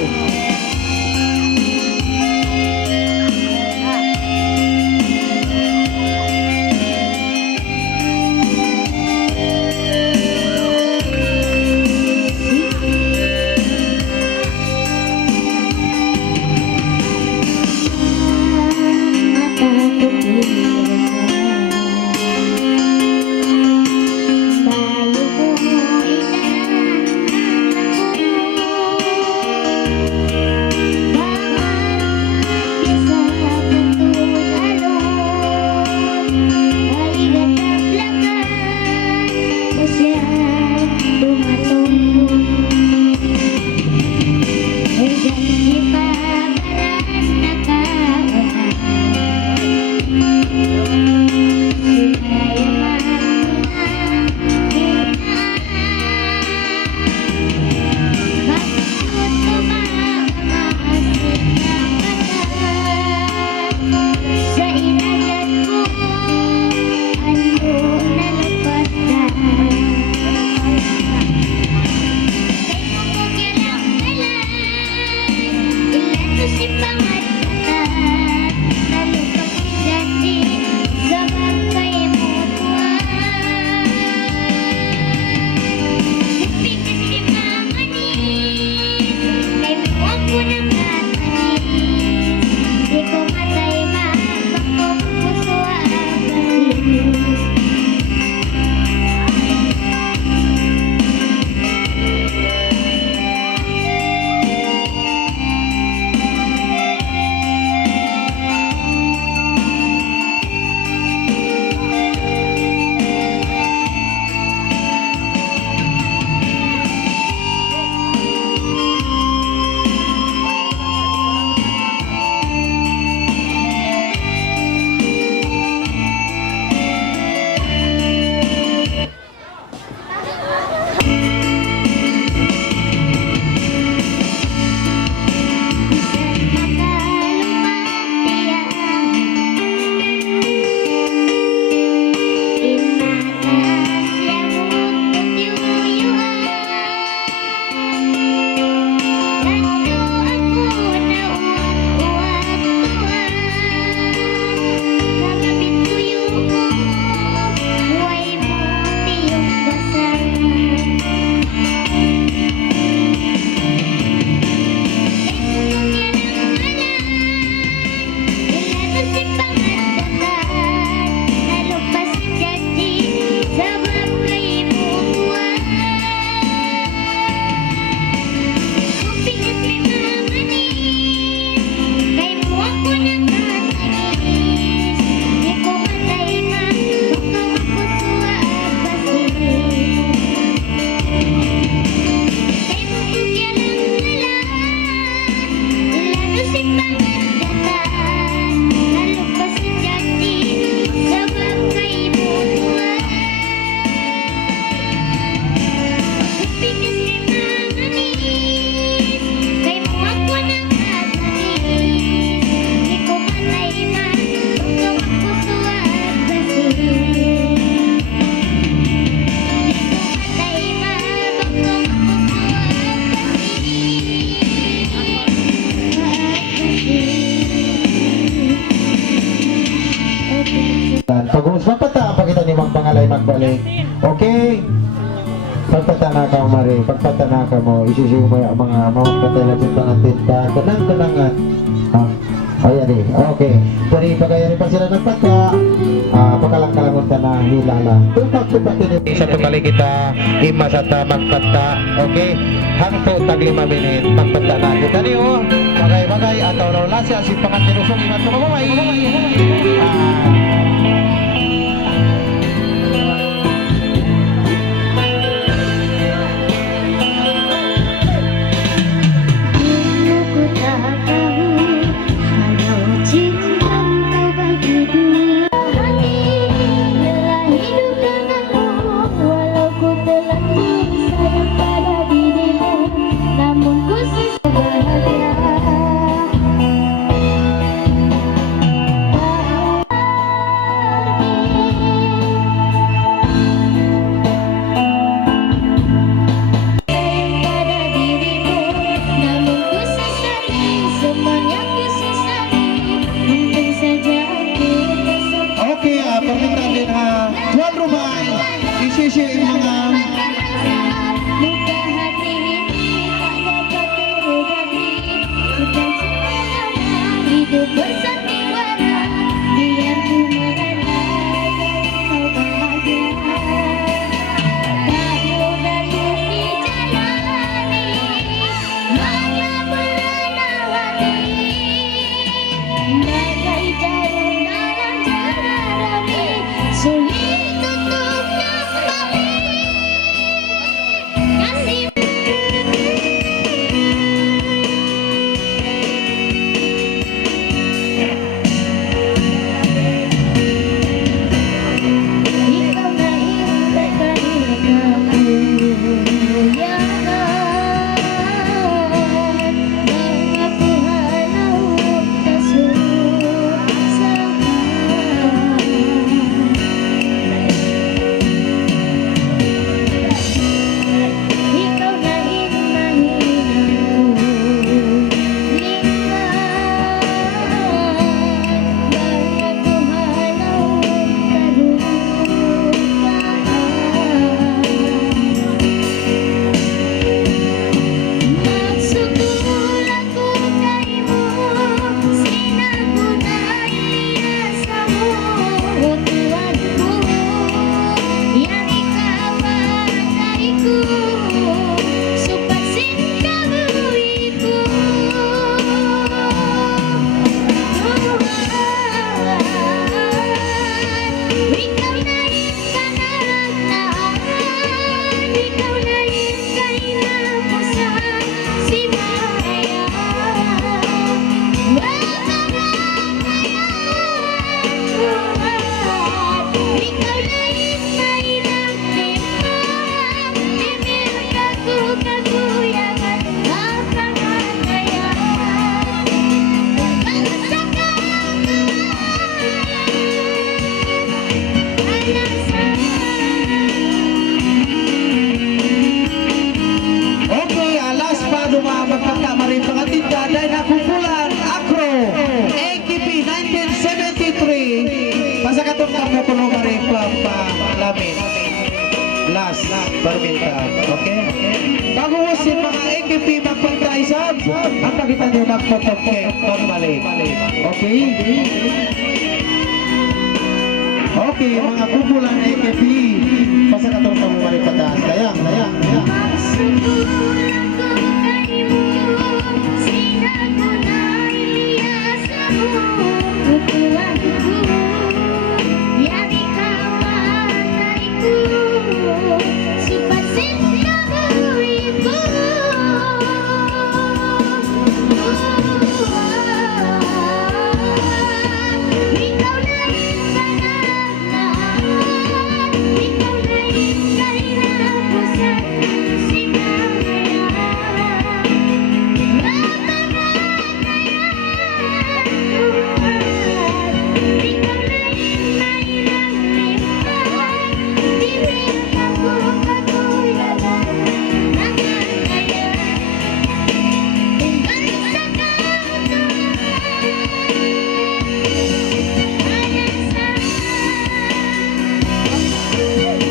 Pag-umus magpata ang pakita ni Mang Pangalay magbalik. Okay? Pagpata na ka Mari, pagpata na ka mo, isisiw mo yung mga patay na sa pangatinta. Kanang-kanangan. Ayan eh, okay. Pero pagayari pa sila ng pata, pagkalang-kalangon ka na hilala. Tupak-tupak din. Sa tukali kita, imasata magpata. Okay? Hangto tag 5 minit, magpata na kita niyo. Bagay-bagay, ataw raw lasya, si pangatinusong imat mo. last baru kita. Oke? Bagus si mga AKP magpantay sab. Ang pakita niyo magpotong cake pagbalik. Oke? Oke, mga kumpulan AKP. Pasa katong kamu balik pataas. Layang. Susulang ko kayo, sinagunay liasa mo, kukuhan ko, yan ikawanay ko, supasin na buhay ko. Ikaw na rin panaglaan, ikaw na rin kailangan si Maya. Ikaw na rin may langlipan, di rin ako katuladan ng kaya. Kung bansa ka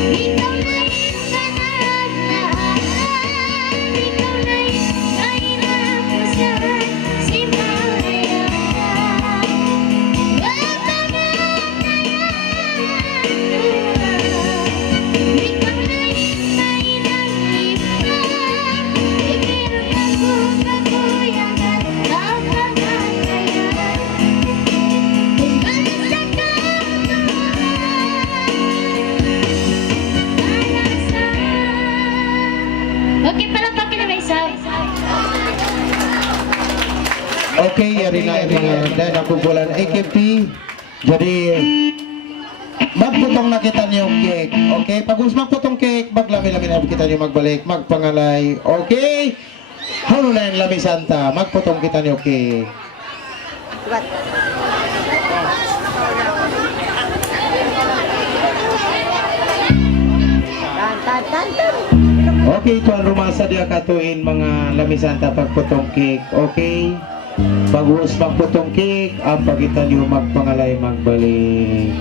ikaw na rin panaglaan, ikaw na rin kailangan si Maya. Ikaw na rin may langlipan, di rin ako katuladan ng kaya. Kung bansa ka okay, palakpakin na may sound. Oke, yari na dan ang kumpulan AKP. Jadi magputong na kita niyo cake. Okay, pag magputong cake, maglami-lami na kita niyo magbalik, magpangalay. Okay? Halo na yung lami santa, magputong kita niyo cake. Okay, tuan rumah sa dia katuin mga lami santa pagputong cake. Okay? Bagus magputong cake, ang pagitan niyo magpangalay magbalik.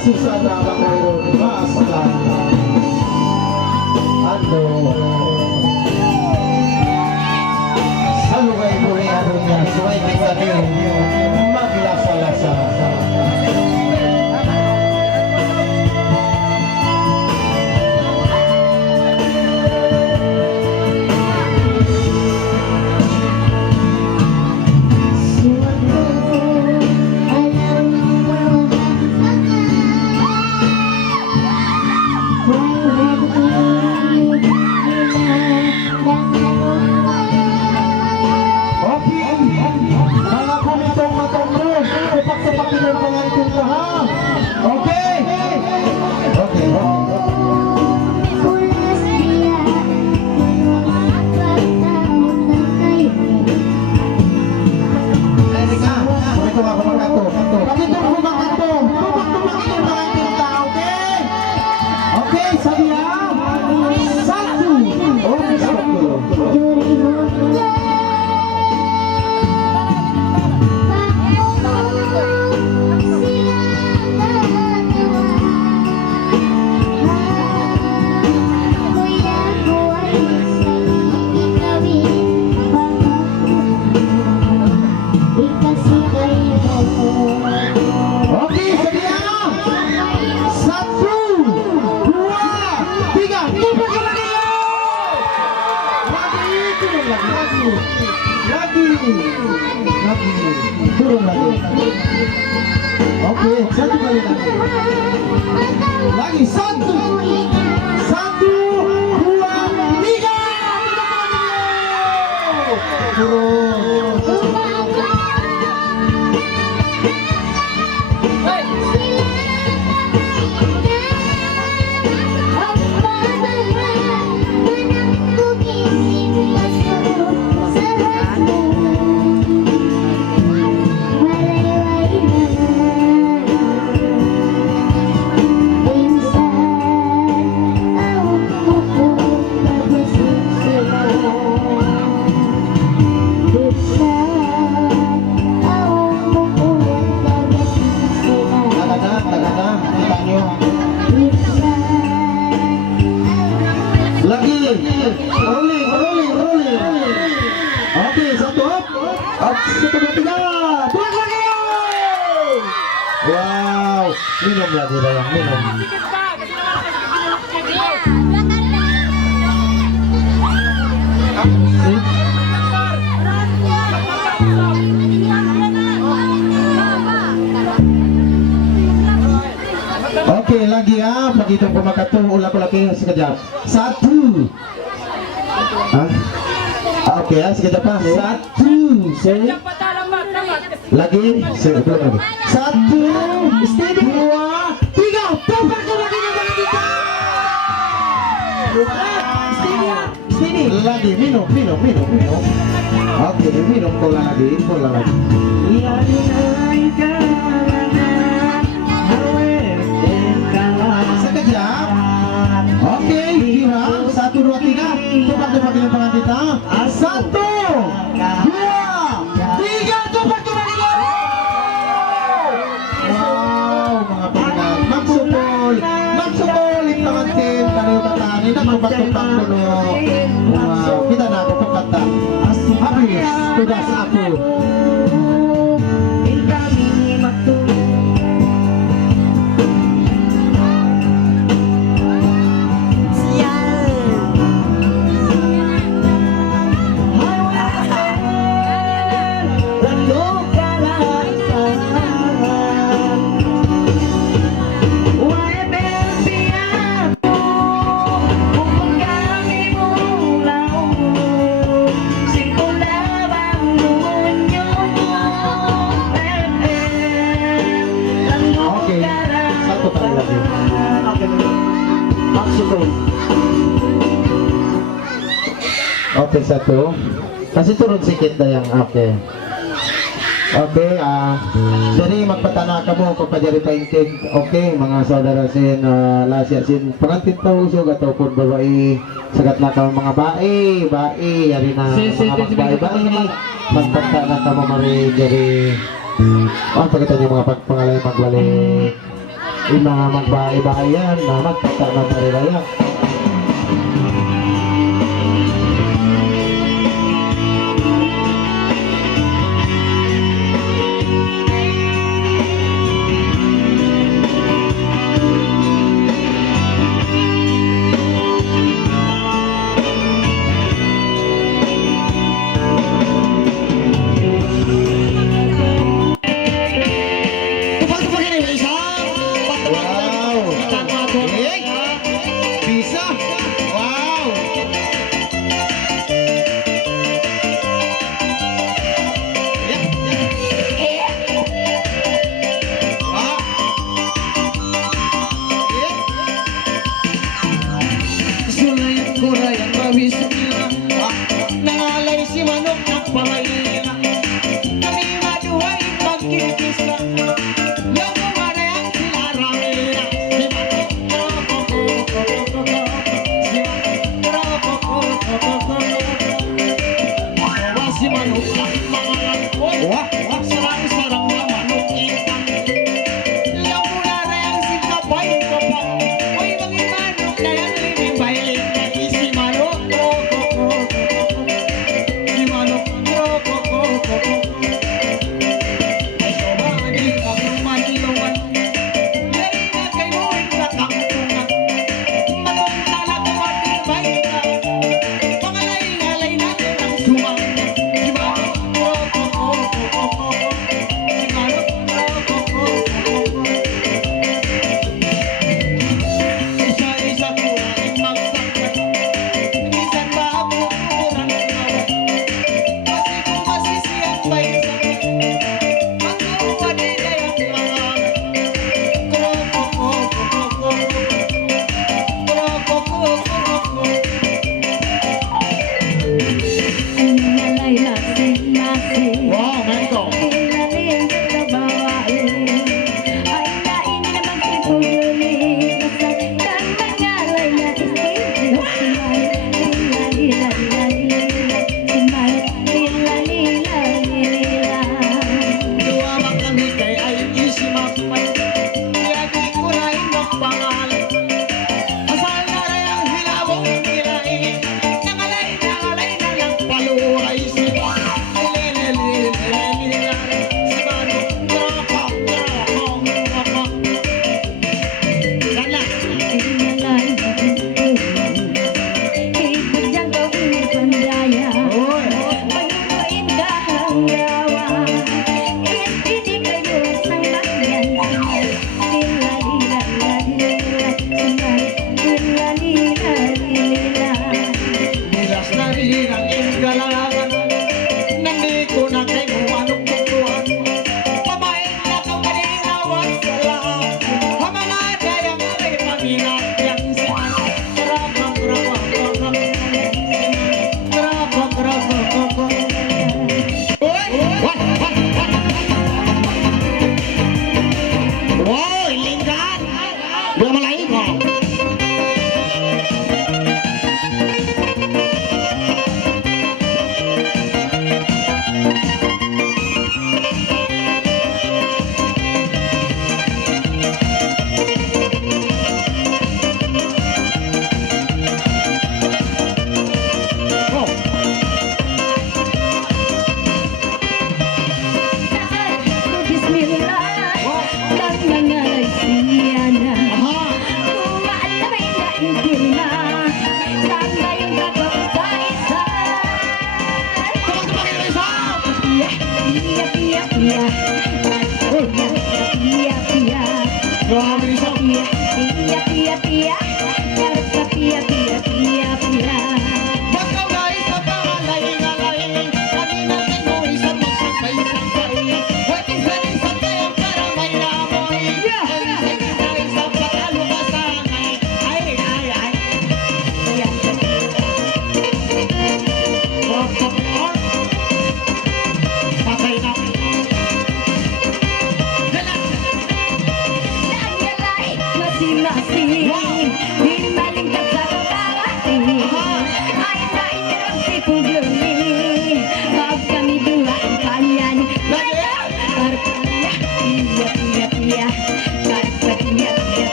Susana Makoyro Masaka Ano sa lugay buhay ano niya suway kita niyo maglasa-lasa Okay, mga kumitong matonggo, tupak-tupakin ang mga ikunta ha. Okay? Okay. Pakitong ako makato. Pakitong ako makato. Tupak-tupakin ang mga ikunta, okay? Okay, sabi ha? Satu. Okay, satu. Okay, sedia. Satu, dua, tiga. Tupak ka lagi. Lagi. Turun lagi. Oke, satu kali lagi. Lagi satu, dua, tiga. Turun. Lagi, rolling. Oke, satu up, satu dua tiga, tuang lagi. Wow, minum lagi dayang, minum. Oke, lagi ya, begitu pemakato ulang lagi sekejap. Satu. Oke ya, sekejap pak. Satu. Lagi, sebelum lagi. Satu, steady. Dua, tiga. Tupak ka lagi ng mga kita. Steady. Lagi, minum. Oke, minum pola lagi. Sekejap. Oke, girang. 1, 2, 3. Tupak dengan tangan kita. 1, 2, 3. Tupak lagi. Wow, mga pendengar. Magsupol. Ipangantip. Kanayo katani. Nagpapatupak ko no. Wow, kita na ako pagkata. Habis. Tugas ako. Oke, satu. Kasih turun sedikit dayang. Oke. Jadi magpatana ka mo kapag painted. Okay, mga saudara sin lasya sin pengantin tau usog atau pun babae sagat na ka mga bae yari na mga bae magpatana ka mo mari jadi pagkita niyo mga pagpangalay magbalik. yung mga magbahay-bahayan na magpatama marilaya. Tupag-tupagin na isa. Wow! Eh, bisa. Wow. Wow. Sulayan ko na yan, mawis nila. Nangalay si manok ng pamailina. Kami maduhay pagkikisa. Yung umarayang sila ramila. Si manok, krokoko. Si manok, krokoko. Bawa si manok ng mga langkoy. Sarang-sarang na manok itang. Yung umarayang si kapay-kapay. Uy, mga manok na yan, limibay-limay. Si manok, krokoko. Si manok, krokoko. Ay, sobani ka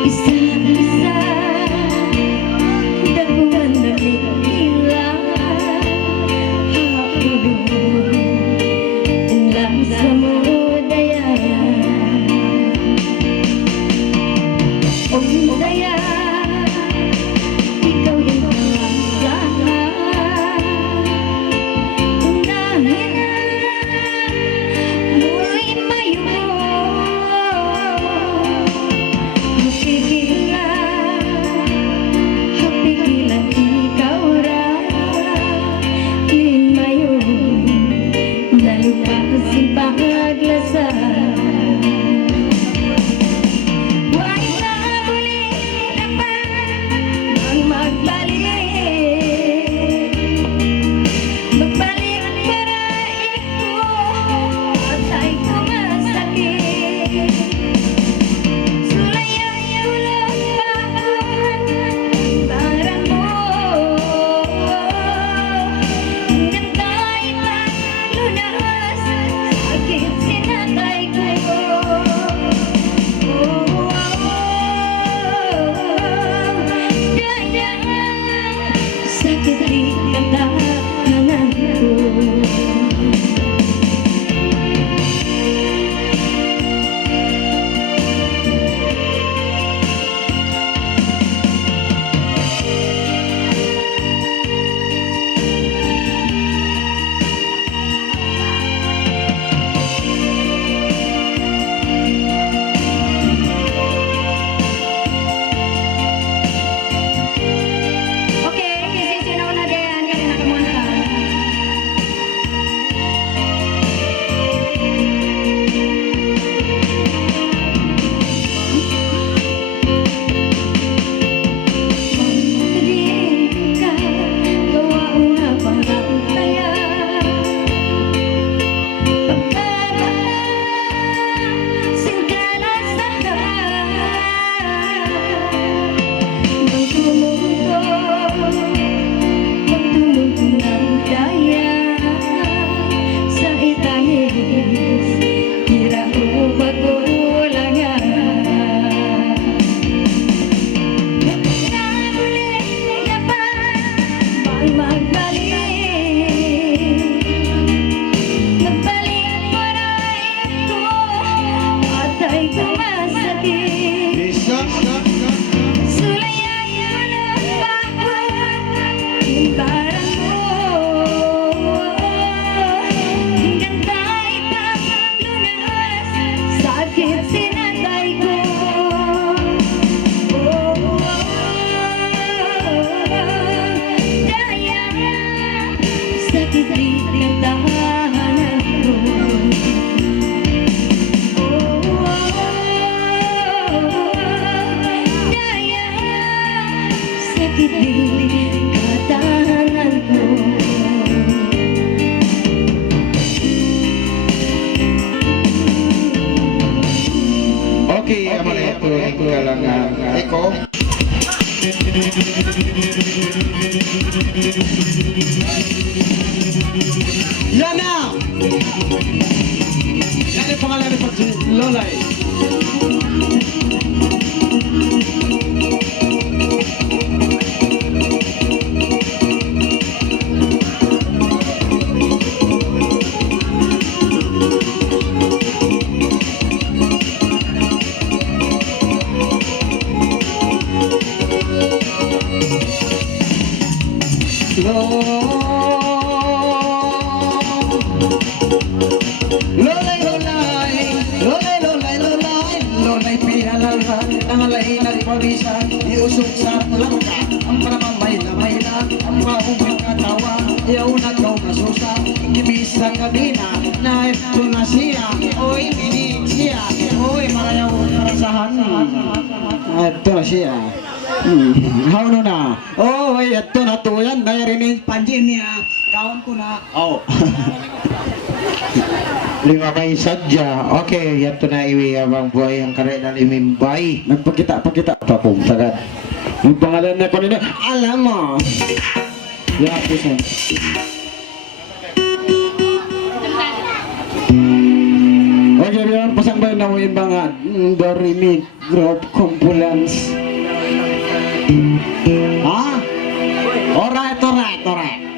Isa-isa daguan na bigla hapulong lang sa mudaya daya ikaw yung pangalan dahil mo'y mayo hapigilan ikaw ra limayo nalupasin paglasa Huwag na muli naman ang magbalik Magbalik para ito at ay kumasakit Sulayan ulang bahan para mo Gantay lunas sakit sinatay ko sakit di kantahanan ko Okay, sino na diyan? Yan na kumanta. Magdiin ka, gawa una pangantaya. Pagkabala, singkalasahan. Magtumundo ng daya sa itahis tira ko magulangan Nagulit na ba bang magbalik Nagbalik para ito at ay kumasakit Isa. Sulayan ulang bahan para mo Gantay lunas sakit sinatay ko Daya sakit di kantahanan ko Daya sakit di katahanan ko Okay, amali ito kalangan. Eko. Yan na! Yan ang pangalan ni Pag Lolay. Lolay, lolay, lolay, lolay, lolay, lolay, pinalalan, ang alay nagpawisan, iusok sa langka, ang paramamay na may na, ang mahumang katawa, yaw na daw masusa, ibis sa kabina, na ito na siya, oy, minig siya, oy, marayaw karasahan, ito na siya. Hauno na. Oh, ay, ito na to yan. Narinig panjin niya. Kaon ko na. Oh. 5 kay sadya. Okay, yato na iwi abang buhay ang kare na limimbay. Nagpakita pa po. Tagad. Yung pangalan na ko nila. Alam mo. Yapisan. Okay, bilang pasang ba na mo yung mga Dorimi group compulance. Ah? Alright, alright, alright.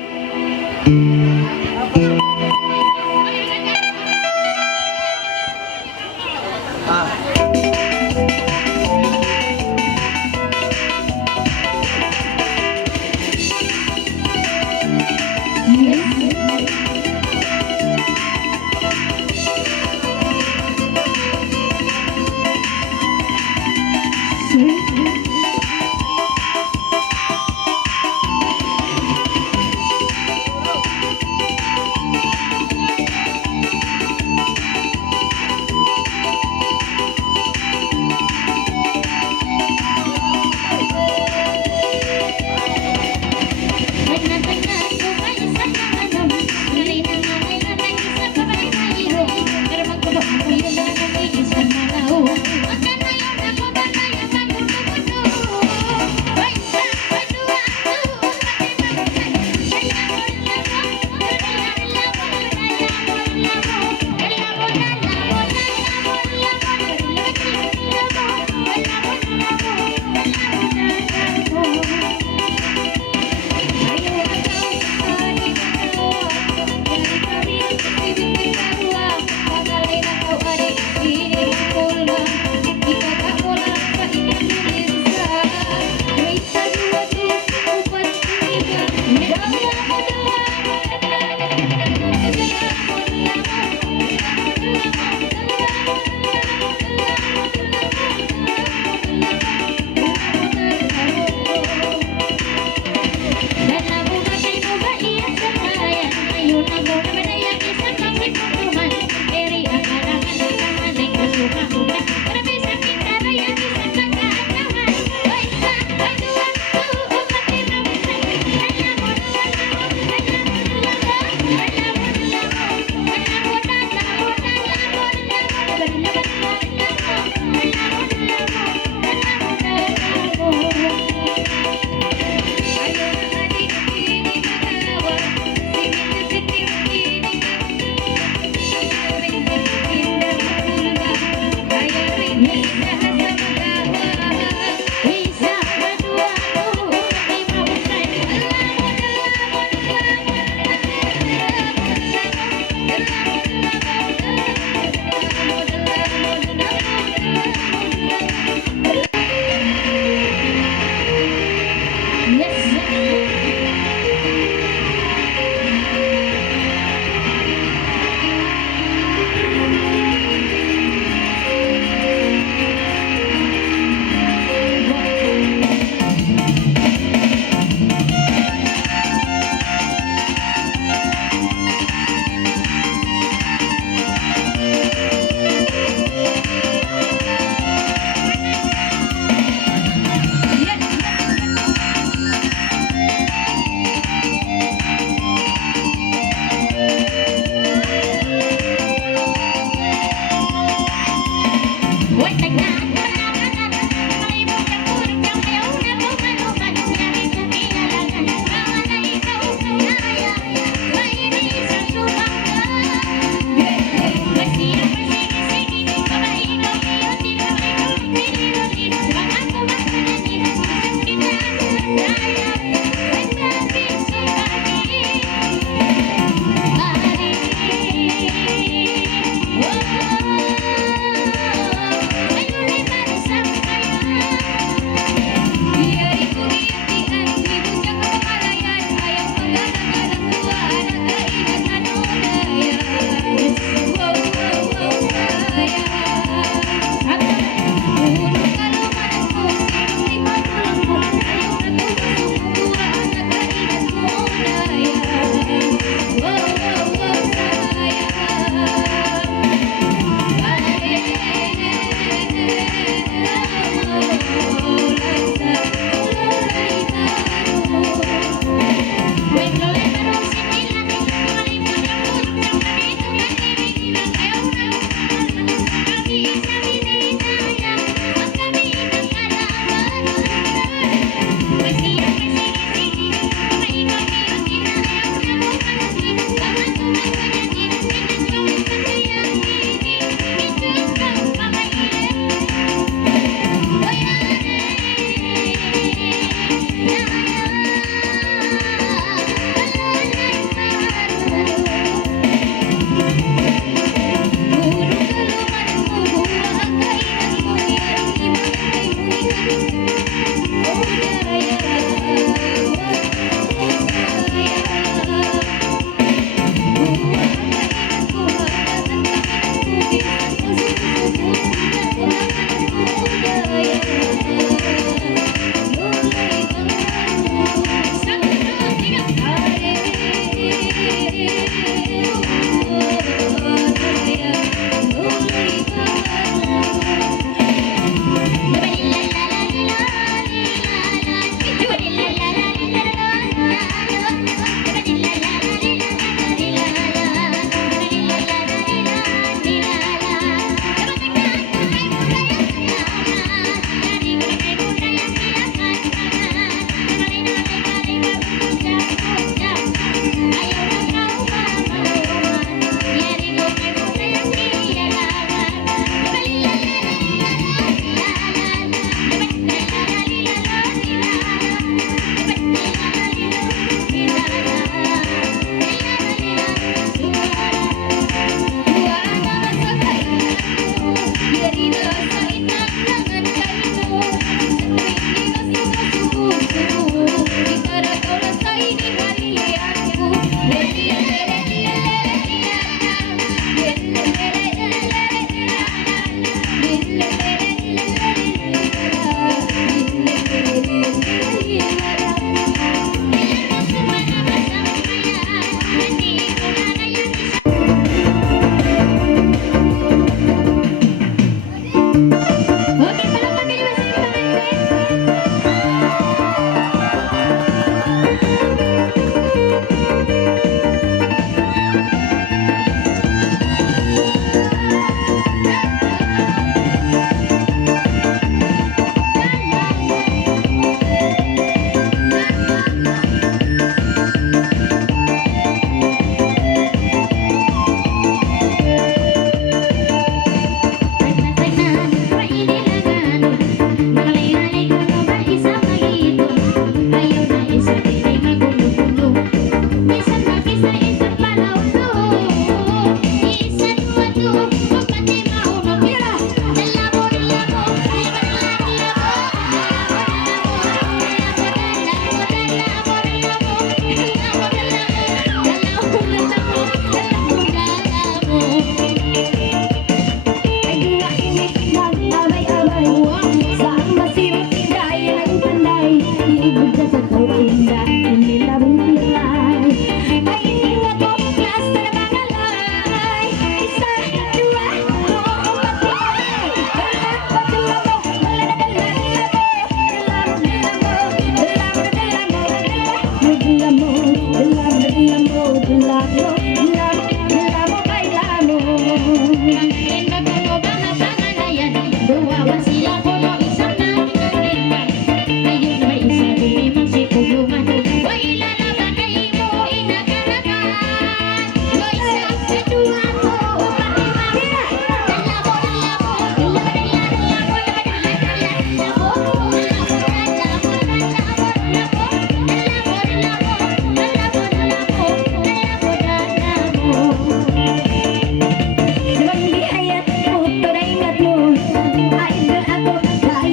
Ay,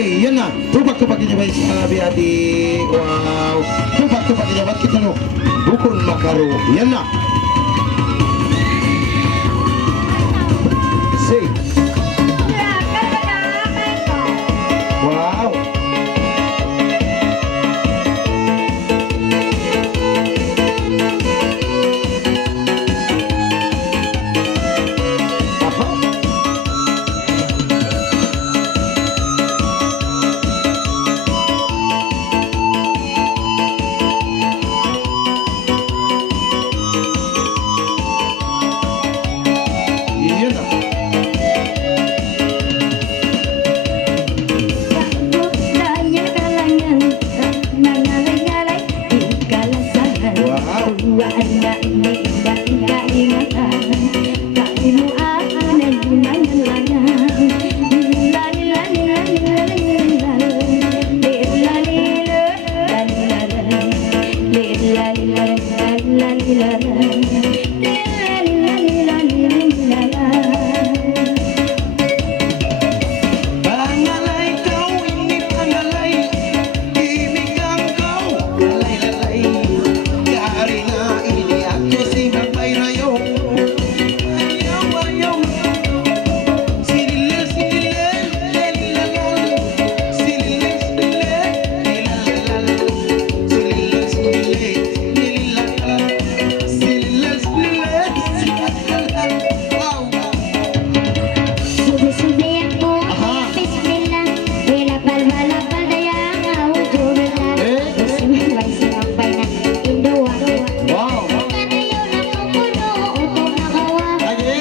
Okay, yan na. Tubak-tubak niya ba sabi ati? Wow. Tubak-tubak niya ba't kita no? Bukon makaro. Yan na. Say. Wow. Aha. Yan na. Pangalay kau, ini pangalay. Ibig ang kau, lalay-lalay. Kari nga ini ako si Mabay Rayo. Ayaw-ayaw. Sililil-sililil, lalilalal. Sililil-sililil, lilalalal. Sililil-sililil, lilalalal. Sililil-sililil, lilalalal. Wow! Subi-subi ako, bismillah. Lapal-lapal dayang aujubillah. Bismillah, sinapay na induwa. Wow! Kanayo na kumuno, utong nakawa. Lagi!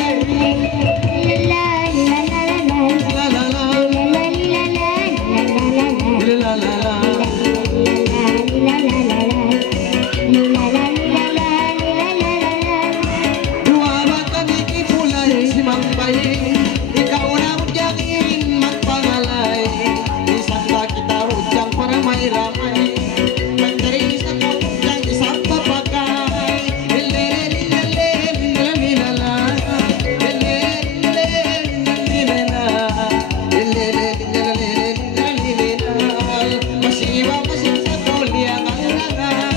Dumabat kami kipulay si Mang Bay. Ikaw na udyakin magpangalay. Isang ba kita udyang para may ramay. Pagdari sa kaudyang isang papagay. Lililililililililala. Lilililililililala. Lililililililililala. Masiwa masinsa tuliang ang langan.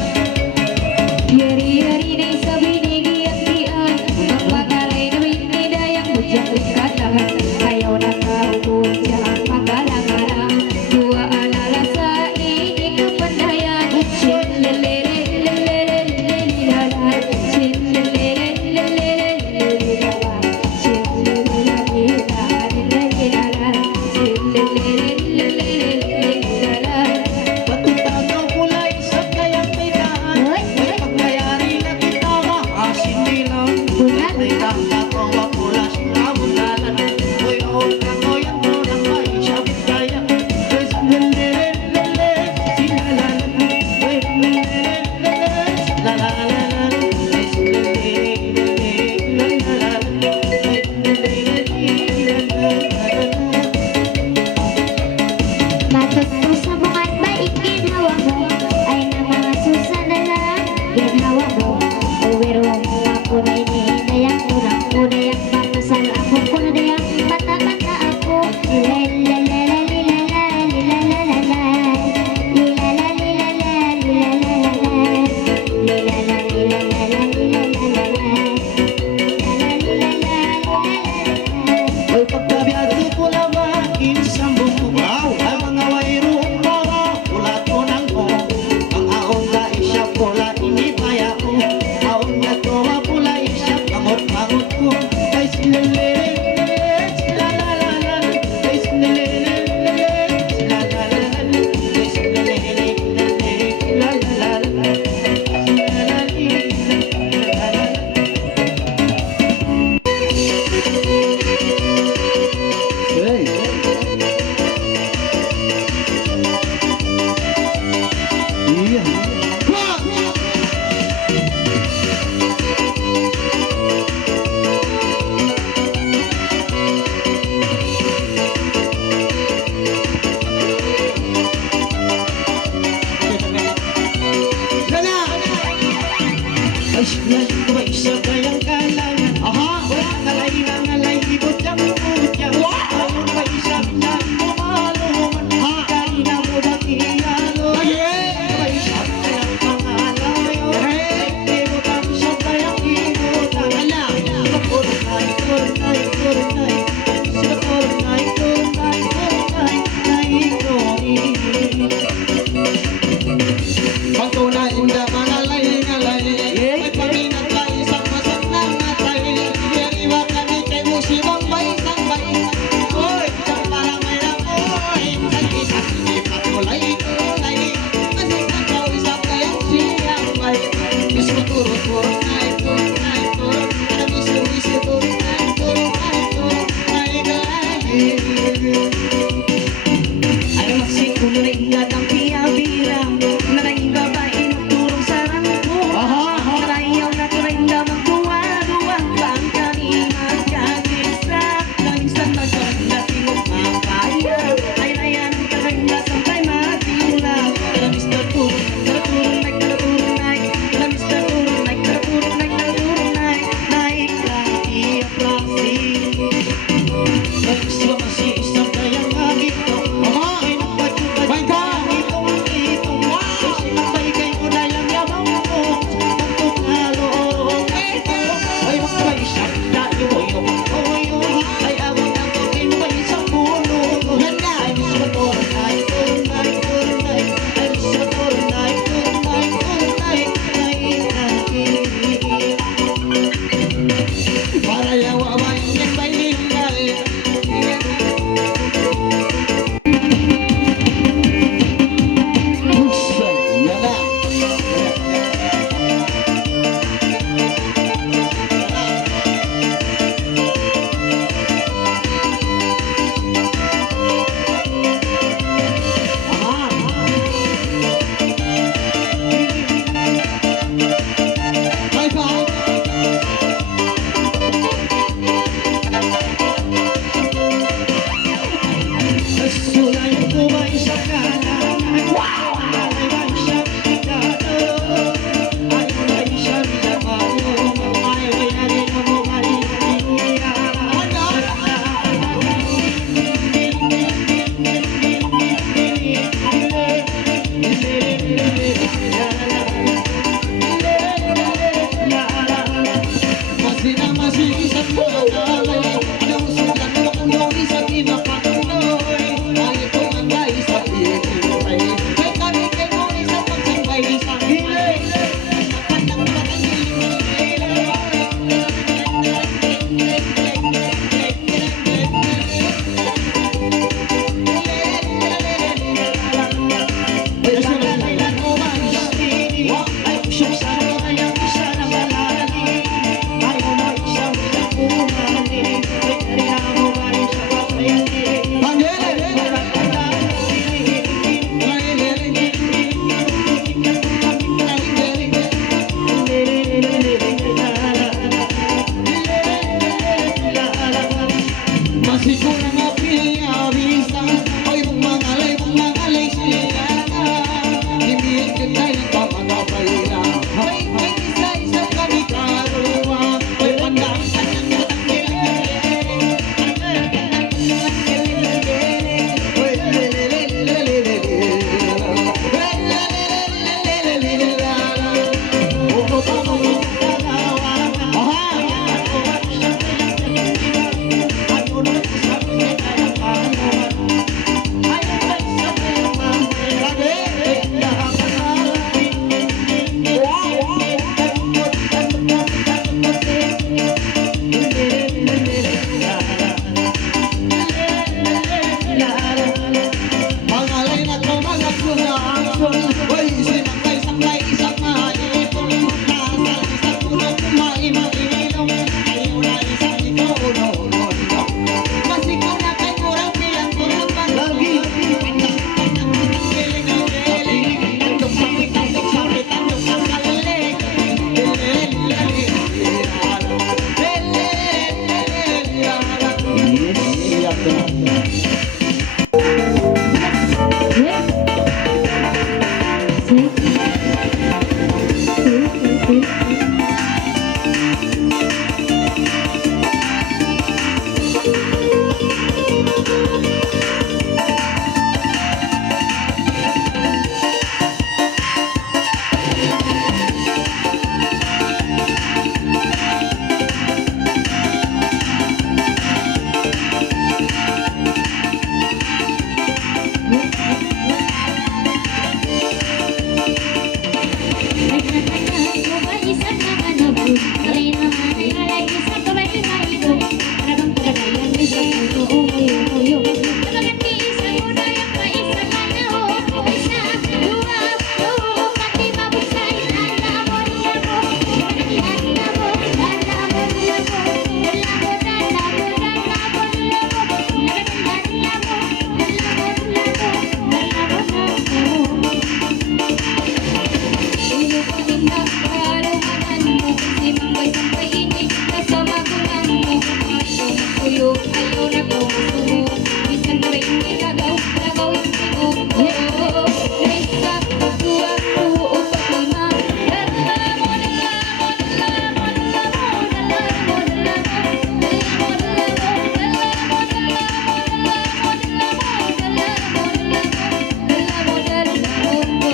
Yari-yari na sa binigi at diyan. Magpagaray na may dayang bujang ikatahan. Ayaw na kaubod siyang magalang-alang. Dua alala sa inig kapandayan. Shinlililililililililala. Shinlilililililililala. Shinlilililililililala. Shinlililililililala. Patutagaw kulay sa kayang kailangan. May pagkayari na kita maasin nilang. May kakatawa pula sa kamundalan. Uy, kakoyan mo na may sabit kaya. Uy, sinililililil, sinalalan. Uy, sinililililil, sinalalalan. Uy, sinilililililalalan. Uy, sinilililililalalan. Matuto sa mga baik ginhawa mo ay na mga susandalan ginhawa mo. Uwiro mo ako na inihindayang unang-unayang patasal ako kung dayang bata-bata ako. Lilalalala, lilalalala, lilalalala, lilalalala, lilalalala, lilalalala. Ay pagkabiyado ko naman isang buong ang mga wairong mga ulat ko ng ko. Ang aon na isya pula inibaya ko. Aon na tuwa pula isya pangot-pangot ko. Ay sinililililil, silalalalan. Ay sinililililil, silalalalan. Ay sinililililil, silalalalan. Hey! Iya! Dala! Ay sinalin ko ba isa kayang kalan. Aha! Ngalay na ngalay ibot ang utya. Ayaw na ba isa na lumaluman. Ha! turun naik turun naik turun ada misu turun naik turun naik lagi. Ay magsikuloy ladang piyabira Naraing babae nagturong sa rangko Narayaw na turing damang tuwa-duwang Bang kami magkagisa Langsan magkaroon na tingog makaya Ay nayan ang karanglasan kay matula Kala Mr. Turun, kala turun, ay kala turun, ay Kala Mr. Turun, ay kala turun, Si Manggoy sampai ini rasa magulang mo Ato magtulog, ayaw na ko masumo Bisan na rin nilagaw, lagaw yung tingog ko Isa, dua, tuo, patlima Dala mo, dala mo, dala mo, dala mo Dala mo, dala mo, dala mo, dala mo Dala mo, dala mo, dala mo, dala mo Dala mo, dala mo, dala mo,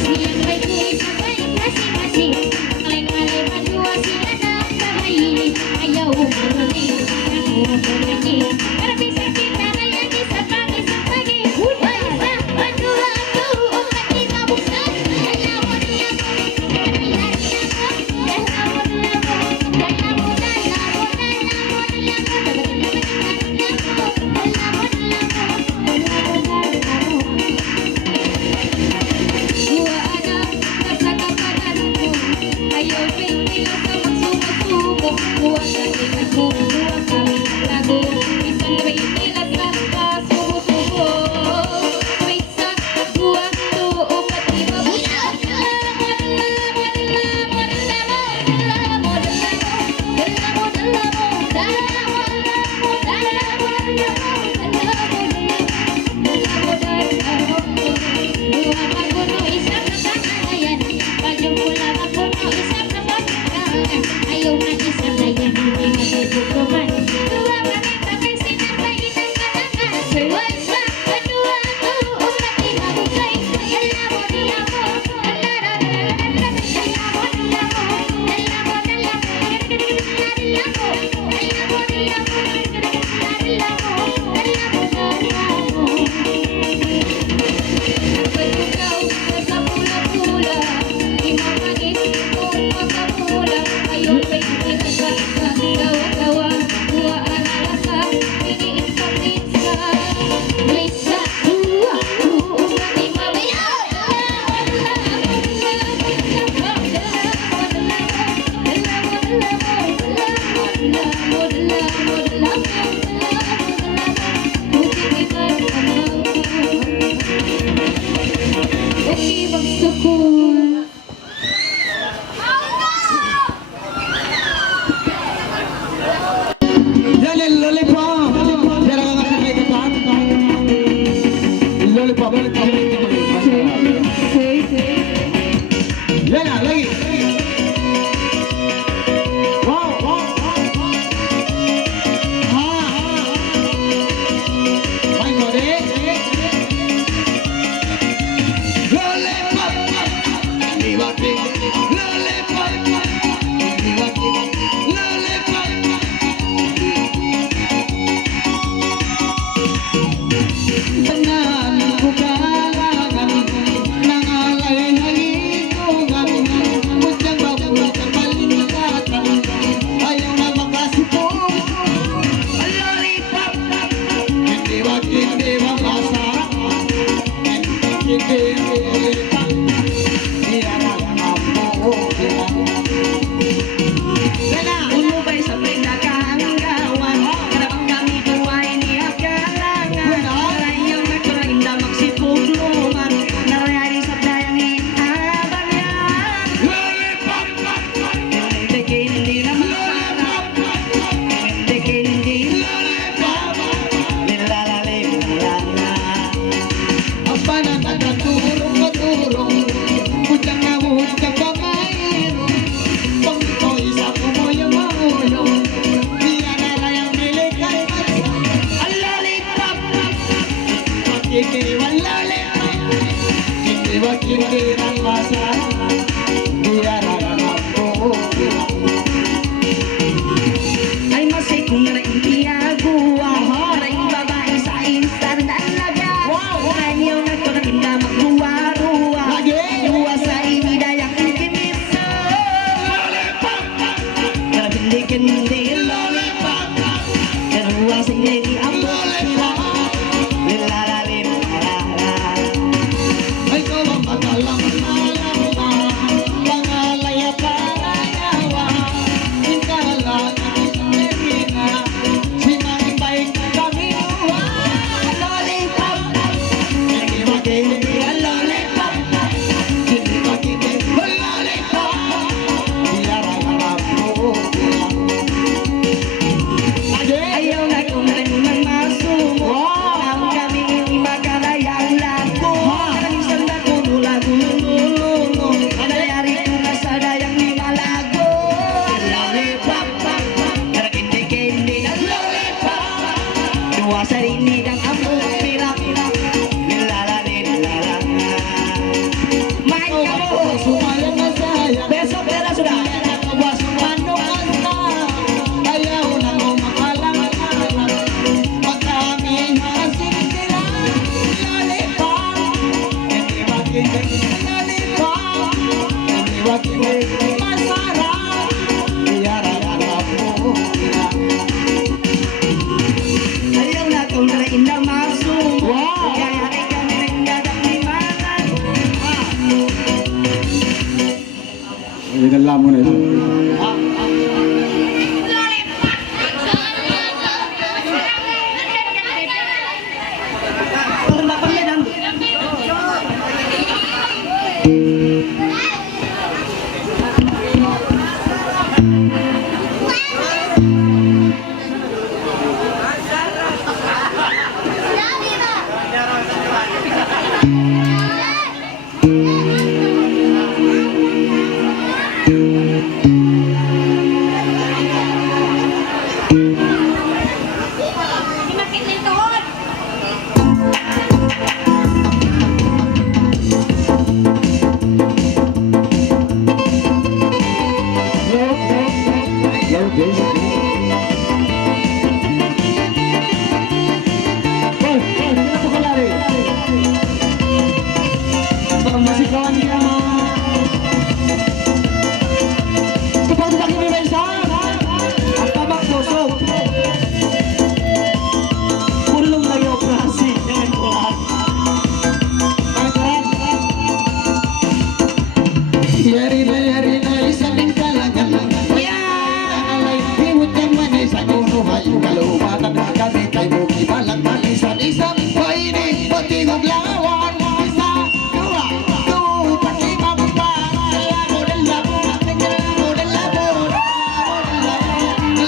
Siang may kuwi sabay masing-masing Kalay-kalay madua sila nagkahayin Ayaw umarating, ako umarating Para bisa kita kaya isa pagi-pagi Isa, madua, tuo, pati mabuksan Dala mo, dala mo, dala mo Dala mo, dala mo, dala mo Dala mo, dala mo, dala mo Dua anak nasa kapanan ko Ayaw pintila sa magsumusuko Buwag na tingnan mo, buwag kami naglago Isang pintila sa kasumusuko Isa, dua, tuo, pati mabuya Dala mo, dala mo, dala mo, dala mo Dala mo, dala mo, dala mo Dala mo, dala mo, dala mo, dala mo Dua maguno isang nakakalayan Padyong pula maguno isang nakakalayan Ayaw na isang layan hindi matutulungan Dua kami sinabay ng kalangan Dua isa, dua, tuo, pati mabukay Dala mo, dala mo, dala mo, dala mo Dala mo, dala mo, dala mo, dala mo Dala mo, dala mo, dala mo, dala mo Pagkukaw sa pula-pula Di mapagis kung pagkapula Ayaw ba'y pinasa sa gawa-gawa Dua alalasa, piniin sa pizza Lisa, dua, tuo, pati mabaya Okay, magsukul. Yan yung lollipop. Yan ang mga sakay ka pa. Lollipop. Yan na, lagi. Wow, wow, wow, wow. Ha, ha. Ay, mori. Lollipop. Hindi waki. Lollipop. Hindi waki. Lollipop. Tangan ko kalagan nangalay nalikugan Mudyang babulok ang balingkatan Ayaw na makasipong Lollipop Hindi wag masarap Hindi ulitan Iyalang mo Sana Umubay sa pinakahanggawan Karapang kami tuway ni Agalangan Narayang nagkarinda magsipugluman Narayari sa dayang inabanyan Lollipop Hindi hindi na masarap Hindi Lollipop Nilalalim na Ang pananagkaturong maturong Mudyang na mudyang pamairong Pang ito'y sa kumuyang maulong Diyan na rayang nilikay Ang lollipop Makikiwan lollipop Hindi makikiran masarap Diyan na rayang Ay masikong na iiyaguwa Maraming babae sa instant alaga Ayaw na ito na hindi magruwa-ruwa Lagi! Luwa sa inidayang kinisa Karabindi-kindi Lollipop Karuwa sa inidi ang Lollipop Nilalalim Ay ko ang matalang malam Sumayang na sayang Besok pera sudah. Nakawas ano kanta Ayaw na mo makalang-alang Magkaming hasin sila Lalipang Hindi makinig Lalipang Hindi makinig Masarap Iyararap mo Ayaw na kung narain na masum. Wow! Kaya ikaw na nagdadakimangan. Alam mo na ito Parang napamilang. Masikawan niya Kapag nakikita sa Ang tabak tusok. Pulong na yung klase. Jangan kulat. Yari na isang kalangan Alay, hiwot ka man sa kuno Hayo kalumatan na kami Kay buki balang malisan-isang Painig, patingog lawan Isa, dua, patima mo ba Lamo ng lamo, lamo ng lamo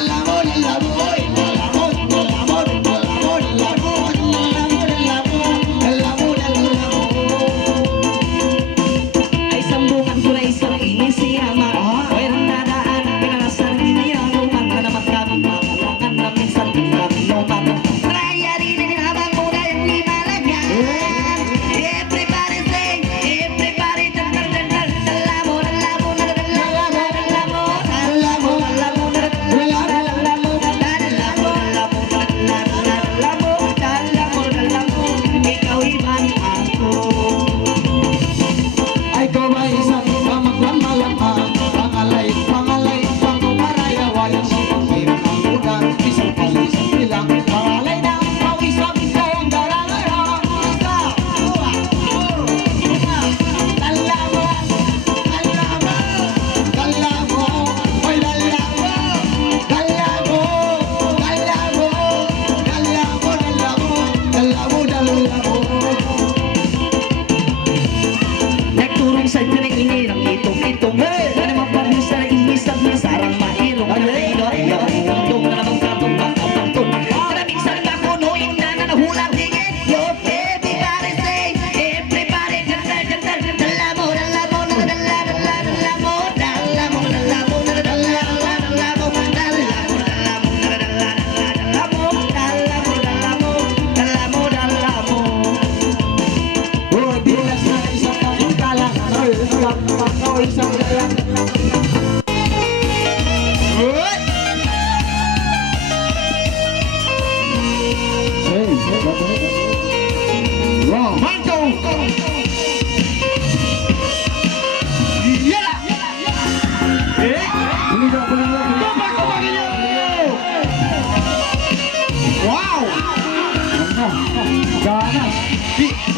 Lamo ng lamo, oy Lamo ng lamo, lamo ng lamo Lamo ng lamo, lamo ng lamo Ay sambungan ko na isang inisiyama. Mayroong dadaan, pinalasan niya. Lumang ka naman kami, mamalangan na minsan kami lumat. Raya rin ang habang muna yung limalagan. Everybody sing, everybody jantar jantar. Dalamo, dalamo, dalamo, dalamo, dalamo, dalamo, dalamo, dalamo, ikaw iban ako. Ay ko ba isang pamagmamalamang Pangalay, pangkumaraya Walang siyang hirap ang ulan Isang palisang bilang Pangalay na pawisang kayang darangara Isa, dua, Dalamo, dalamo, dalamo Oy dalamo, dalamo, dalamo Dalamo, dalamo, dalamo Nagturong sa pinang inirang itong Na naman pamisa na inisap na sarang mairong Nagtong na naman katong bakapantun Maraming salba kunuin na nahulang tingin Yo, everybody sing, everybody jantar jantar Dalamo, dalamo, dalamo, dalamo Dalamo, dalamo, dalamo, dalamo Dalamo, dalamo, dalamo Oh, dilas na isang pagkalang isang dalang Wow, Mango! Yeah! Wow! Ganas!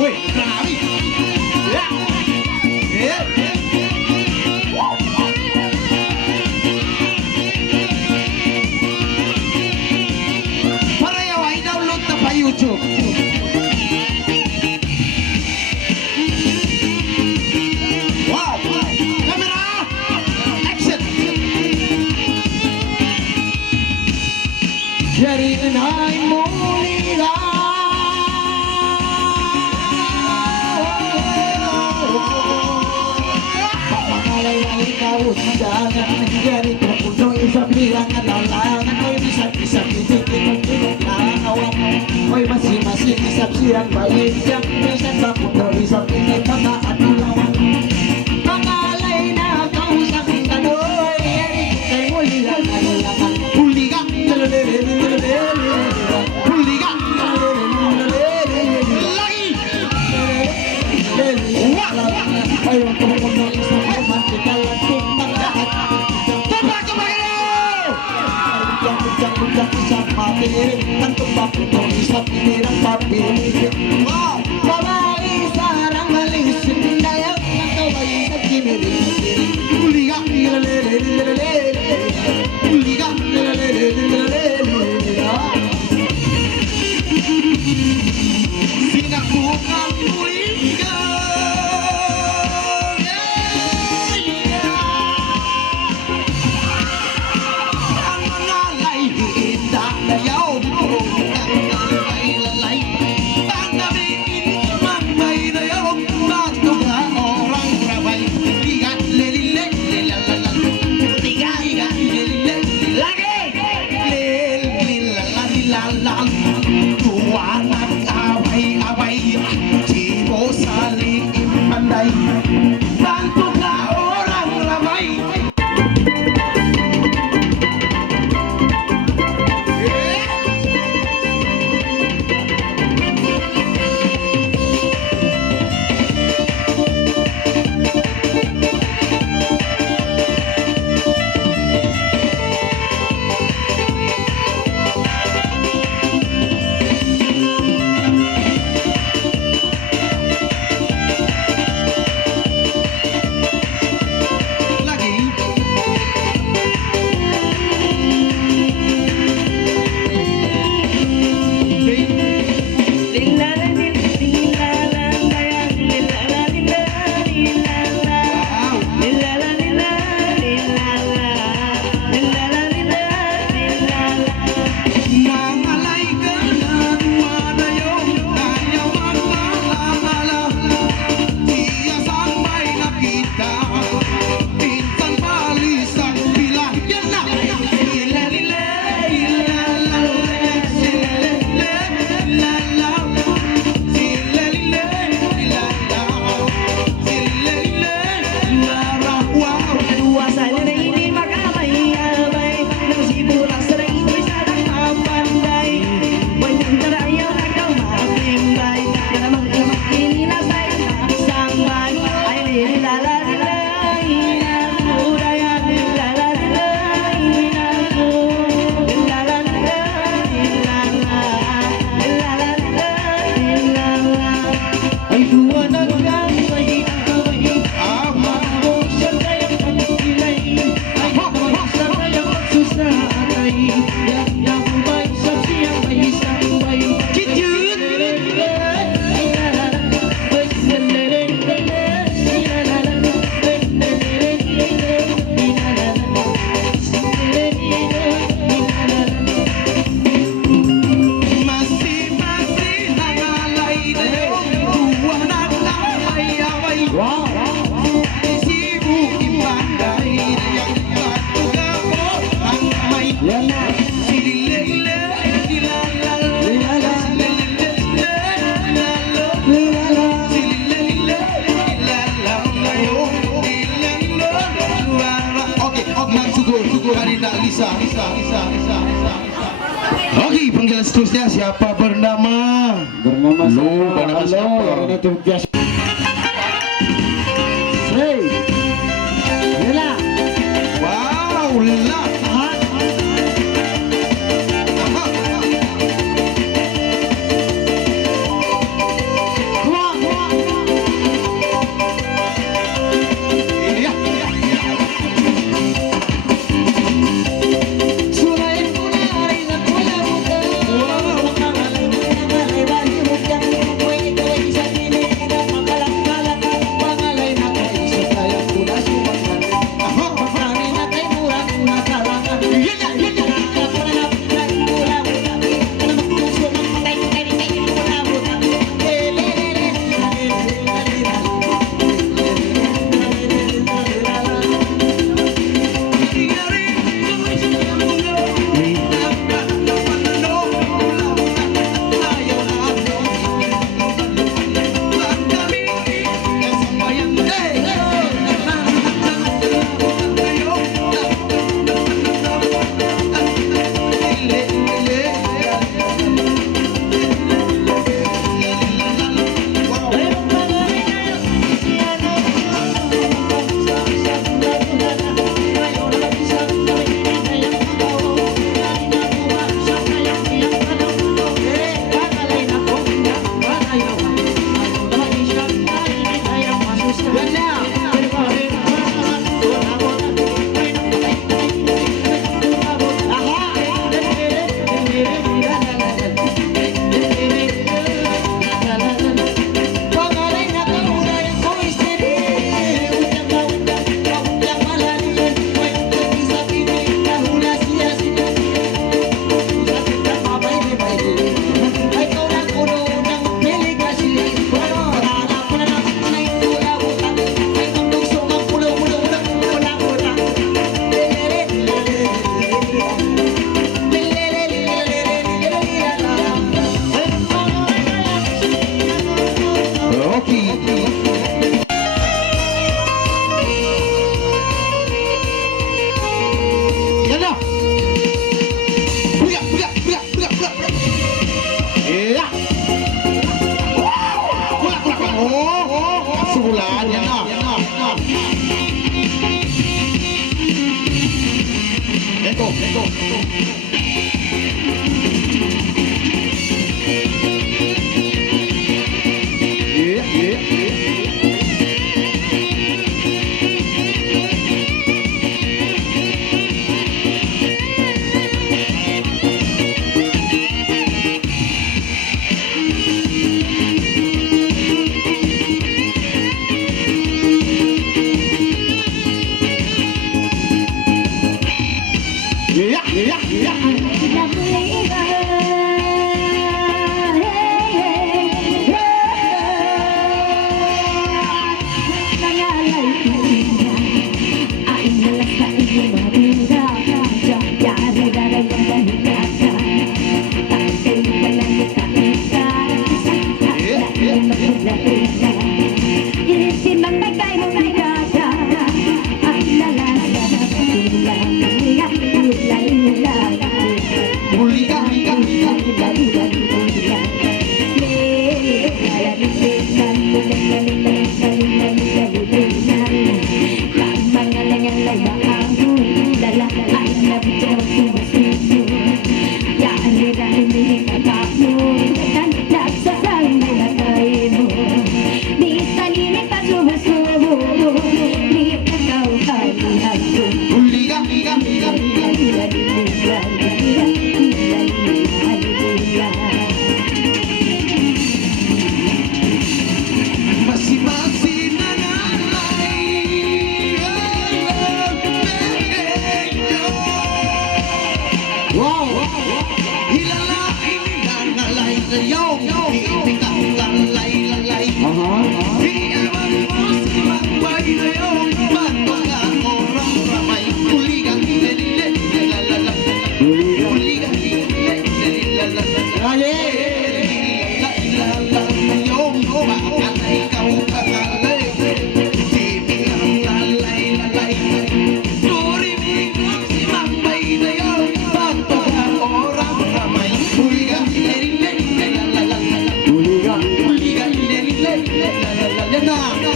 Wait, grabe! Yeah! Yeah! Pareho ay download na pa YouTube. Wow! Camera! Action! Yari ay muli na Pangalay ang ikaw Jangan yari kung puno isang bilang Alalangan Oy bisag-bisag Itik-itik Pinaglawan Oy masing-masing Isap siyang bayin Siyang pesan Sa puno isang bilang Mga atulawan Mga tuhod ng isang kaluman, pinalagkit ng lahat. Tumpak ka ba kayo? Bujang-bujang isang matirik, ang tumbak ito isang pinirang papirik. Wow! Babae sarang malisin, dayak ng kaway sa kimirik. Uliga, lelelelelelele. Uliga, lelelelelelele. Sinabungang uliga. Ang mga layhin na layaw, ang lalay. Panggabiin, magbayrayaw, matuga orang rabay. Liga, lelile, lelalala. Liga, liga, lelile, lagi. Lelilalala. Tuwanag, away-away. Sibo saling ipanday. Pangtuga orang rabay. Lagi. Wow. Nangalay ka na dumadayo, ayaw magmala-mala. Tiyasan may nakita, pinsan balisang pila. Yan na! Ilalile, ilalala, silalile, ilala. Silalile, ilala, silalile, ilara. Wow! Ay duwanag ang may away, Ama. siya kayang pagkilay. Ay sa kayang magsusatay, yang may siyang may sabay. Kitchen! Masi-masi nangalay na yun, duwanag ang away-away. Isibu ipanday, yang patuga mo ang may. Sililile, ilalala, sililile, ilalo. Sililile, ilalayo, ilalo, luara. Okay, magsugur kanina, Lisa. Okay, panggilan seterusnya siapa bernama? Bernama Lupa nama siapa? Yang ini tuh biasa. Hey! Yala! Wow, la. Aha. Iya. Sulayin mo na rin at wala mo ka. Wow. Makangalay mo na malay, bali mo kang buhay, ikaw ay isa pinag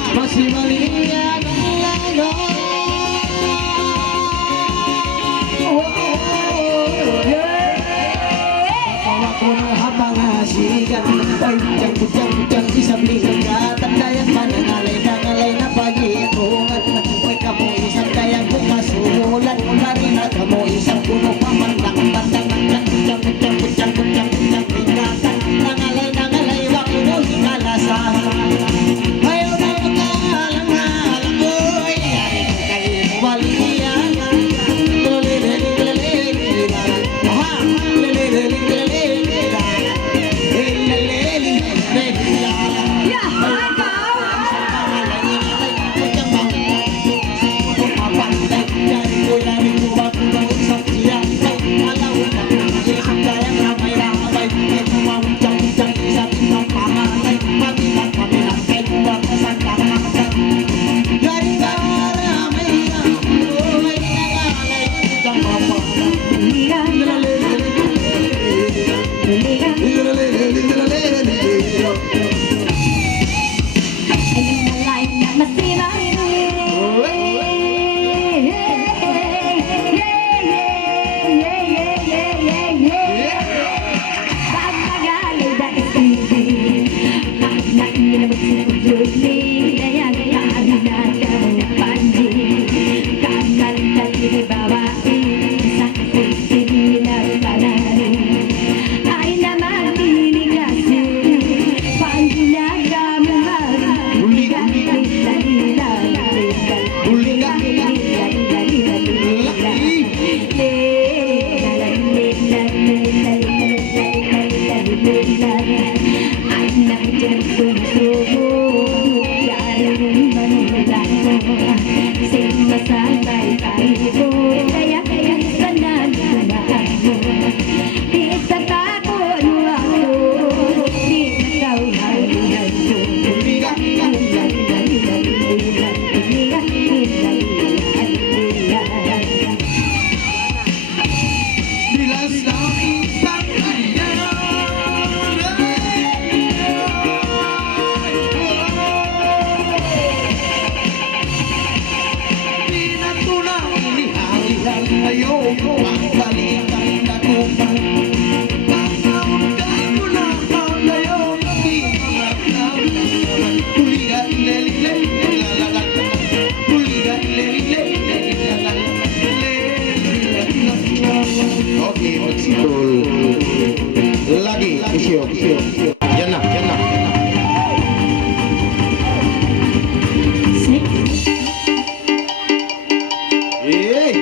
Masih malihat ang layo. Tawa ko na habang hasigan. Ay, bujang isang ligang katandayan. Manangalay na pag-iitungan. Ay, kamo isang kayang bumasulan. Lari na kamo isang puno pamandang-bandang. Bujang ingatan. Nangalay, wak mo hingalasahan. Ayaw na makahalang-halang, oy, ay kayo waliyan. Aha, Okay, magsitul. Lagi, isyo. Yan na. Hey!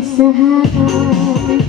sa hapon.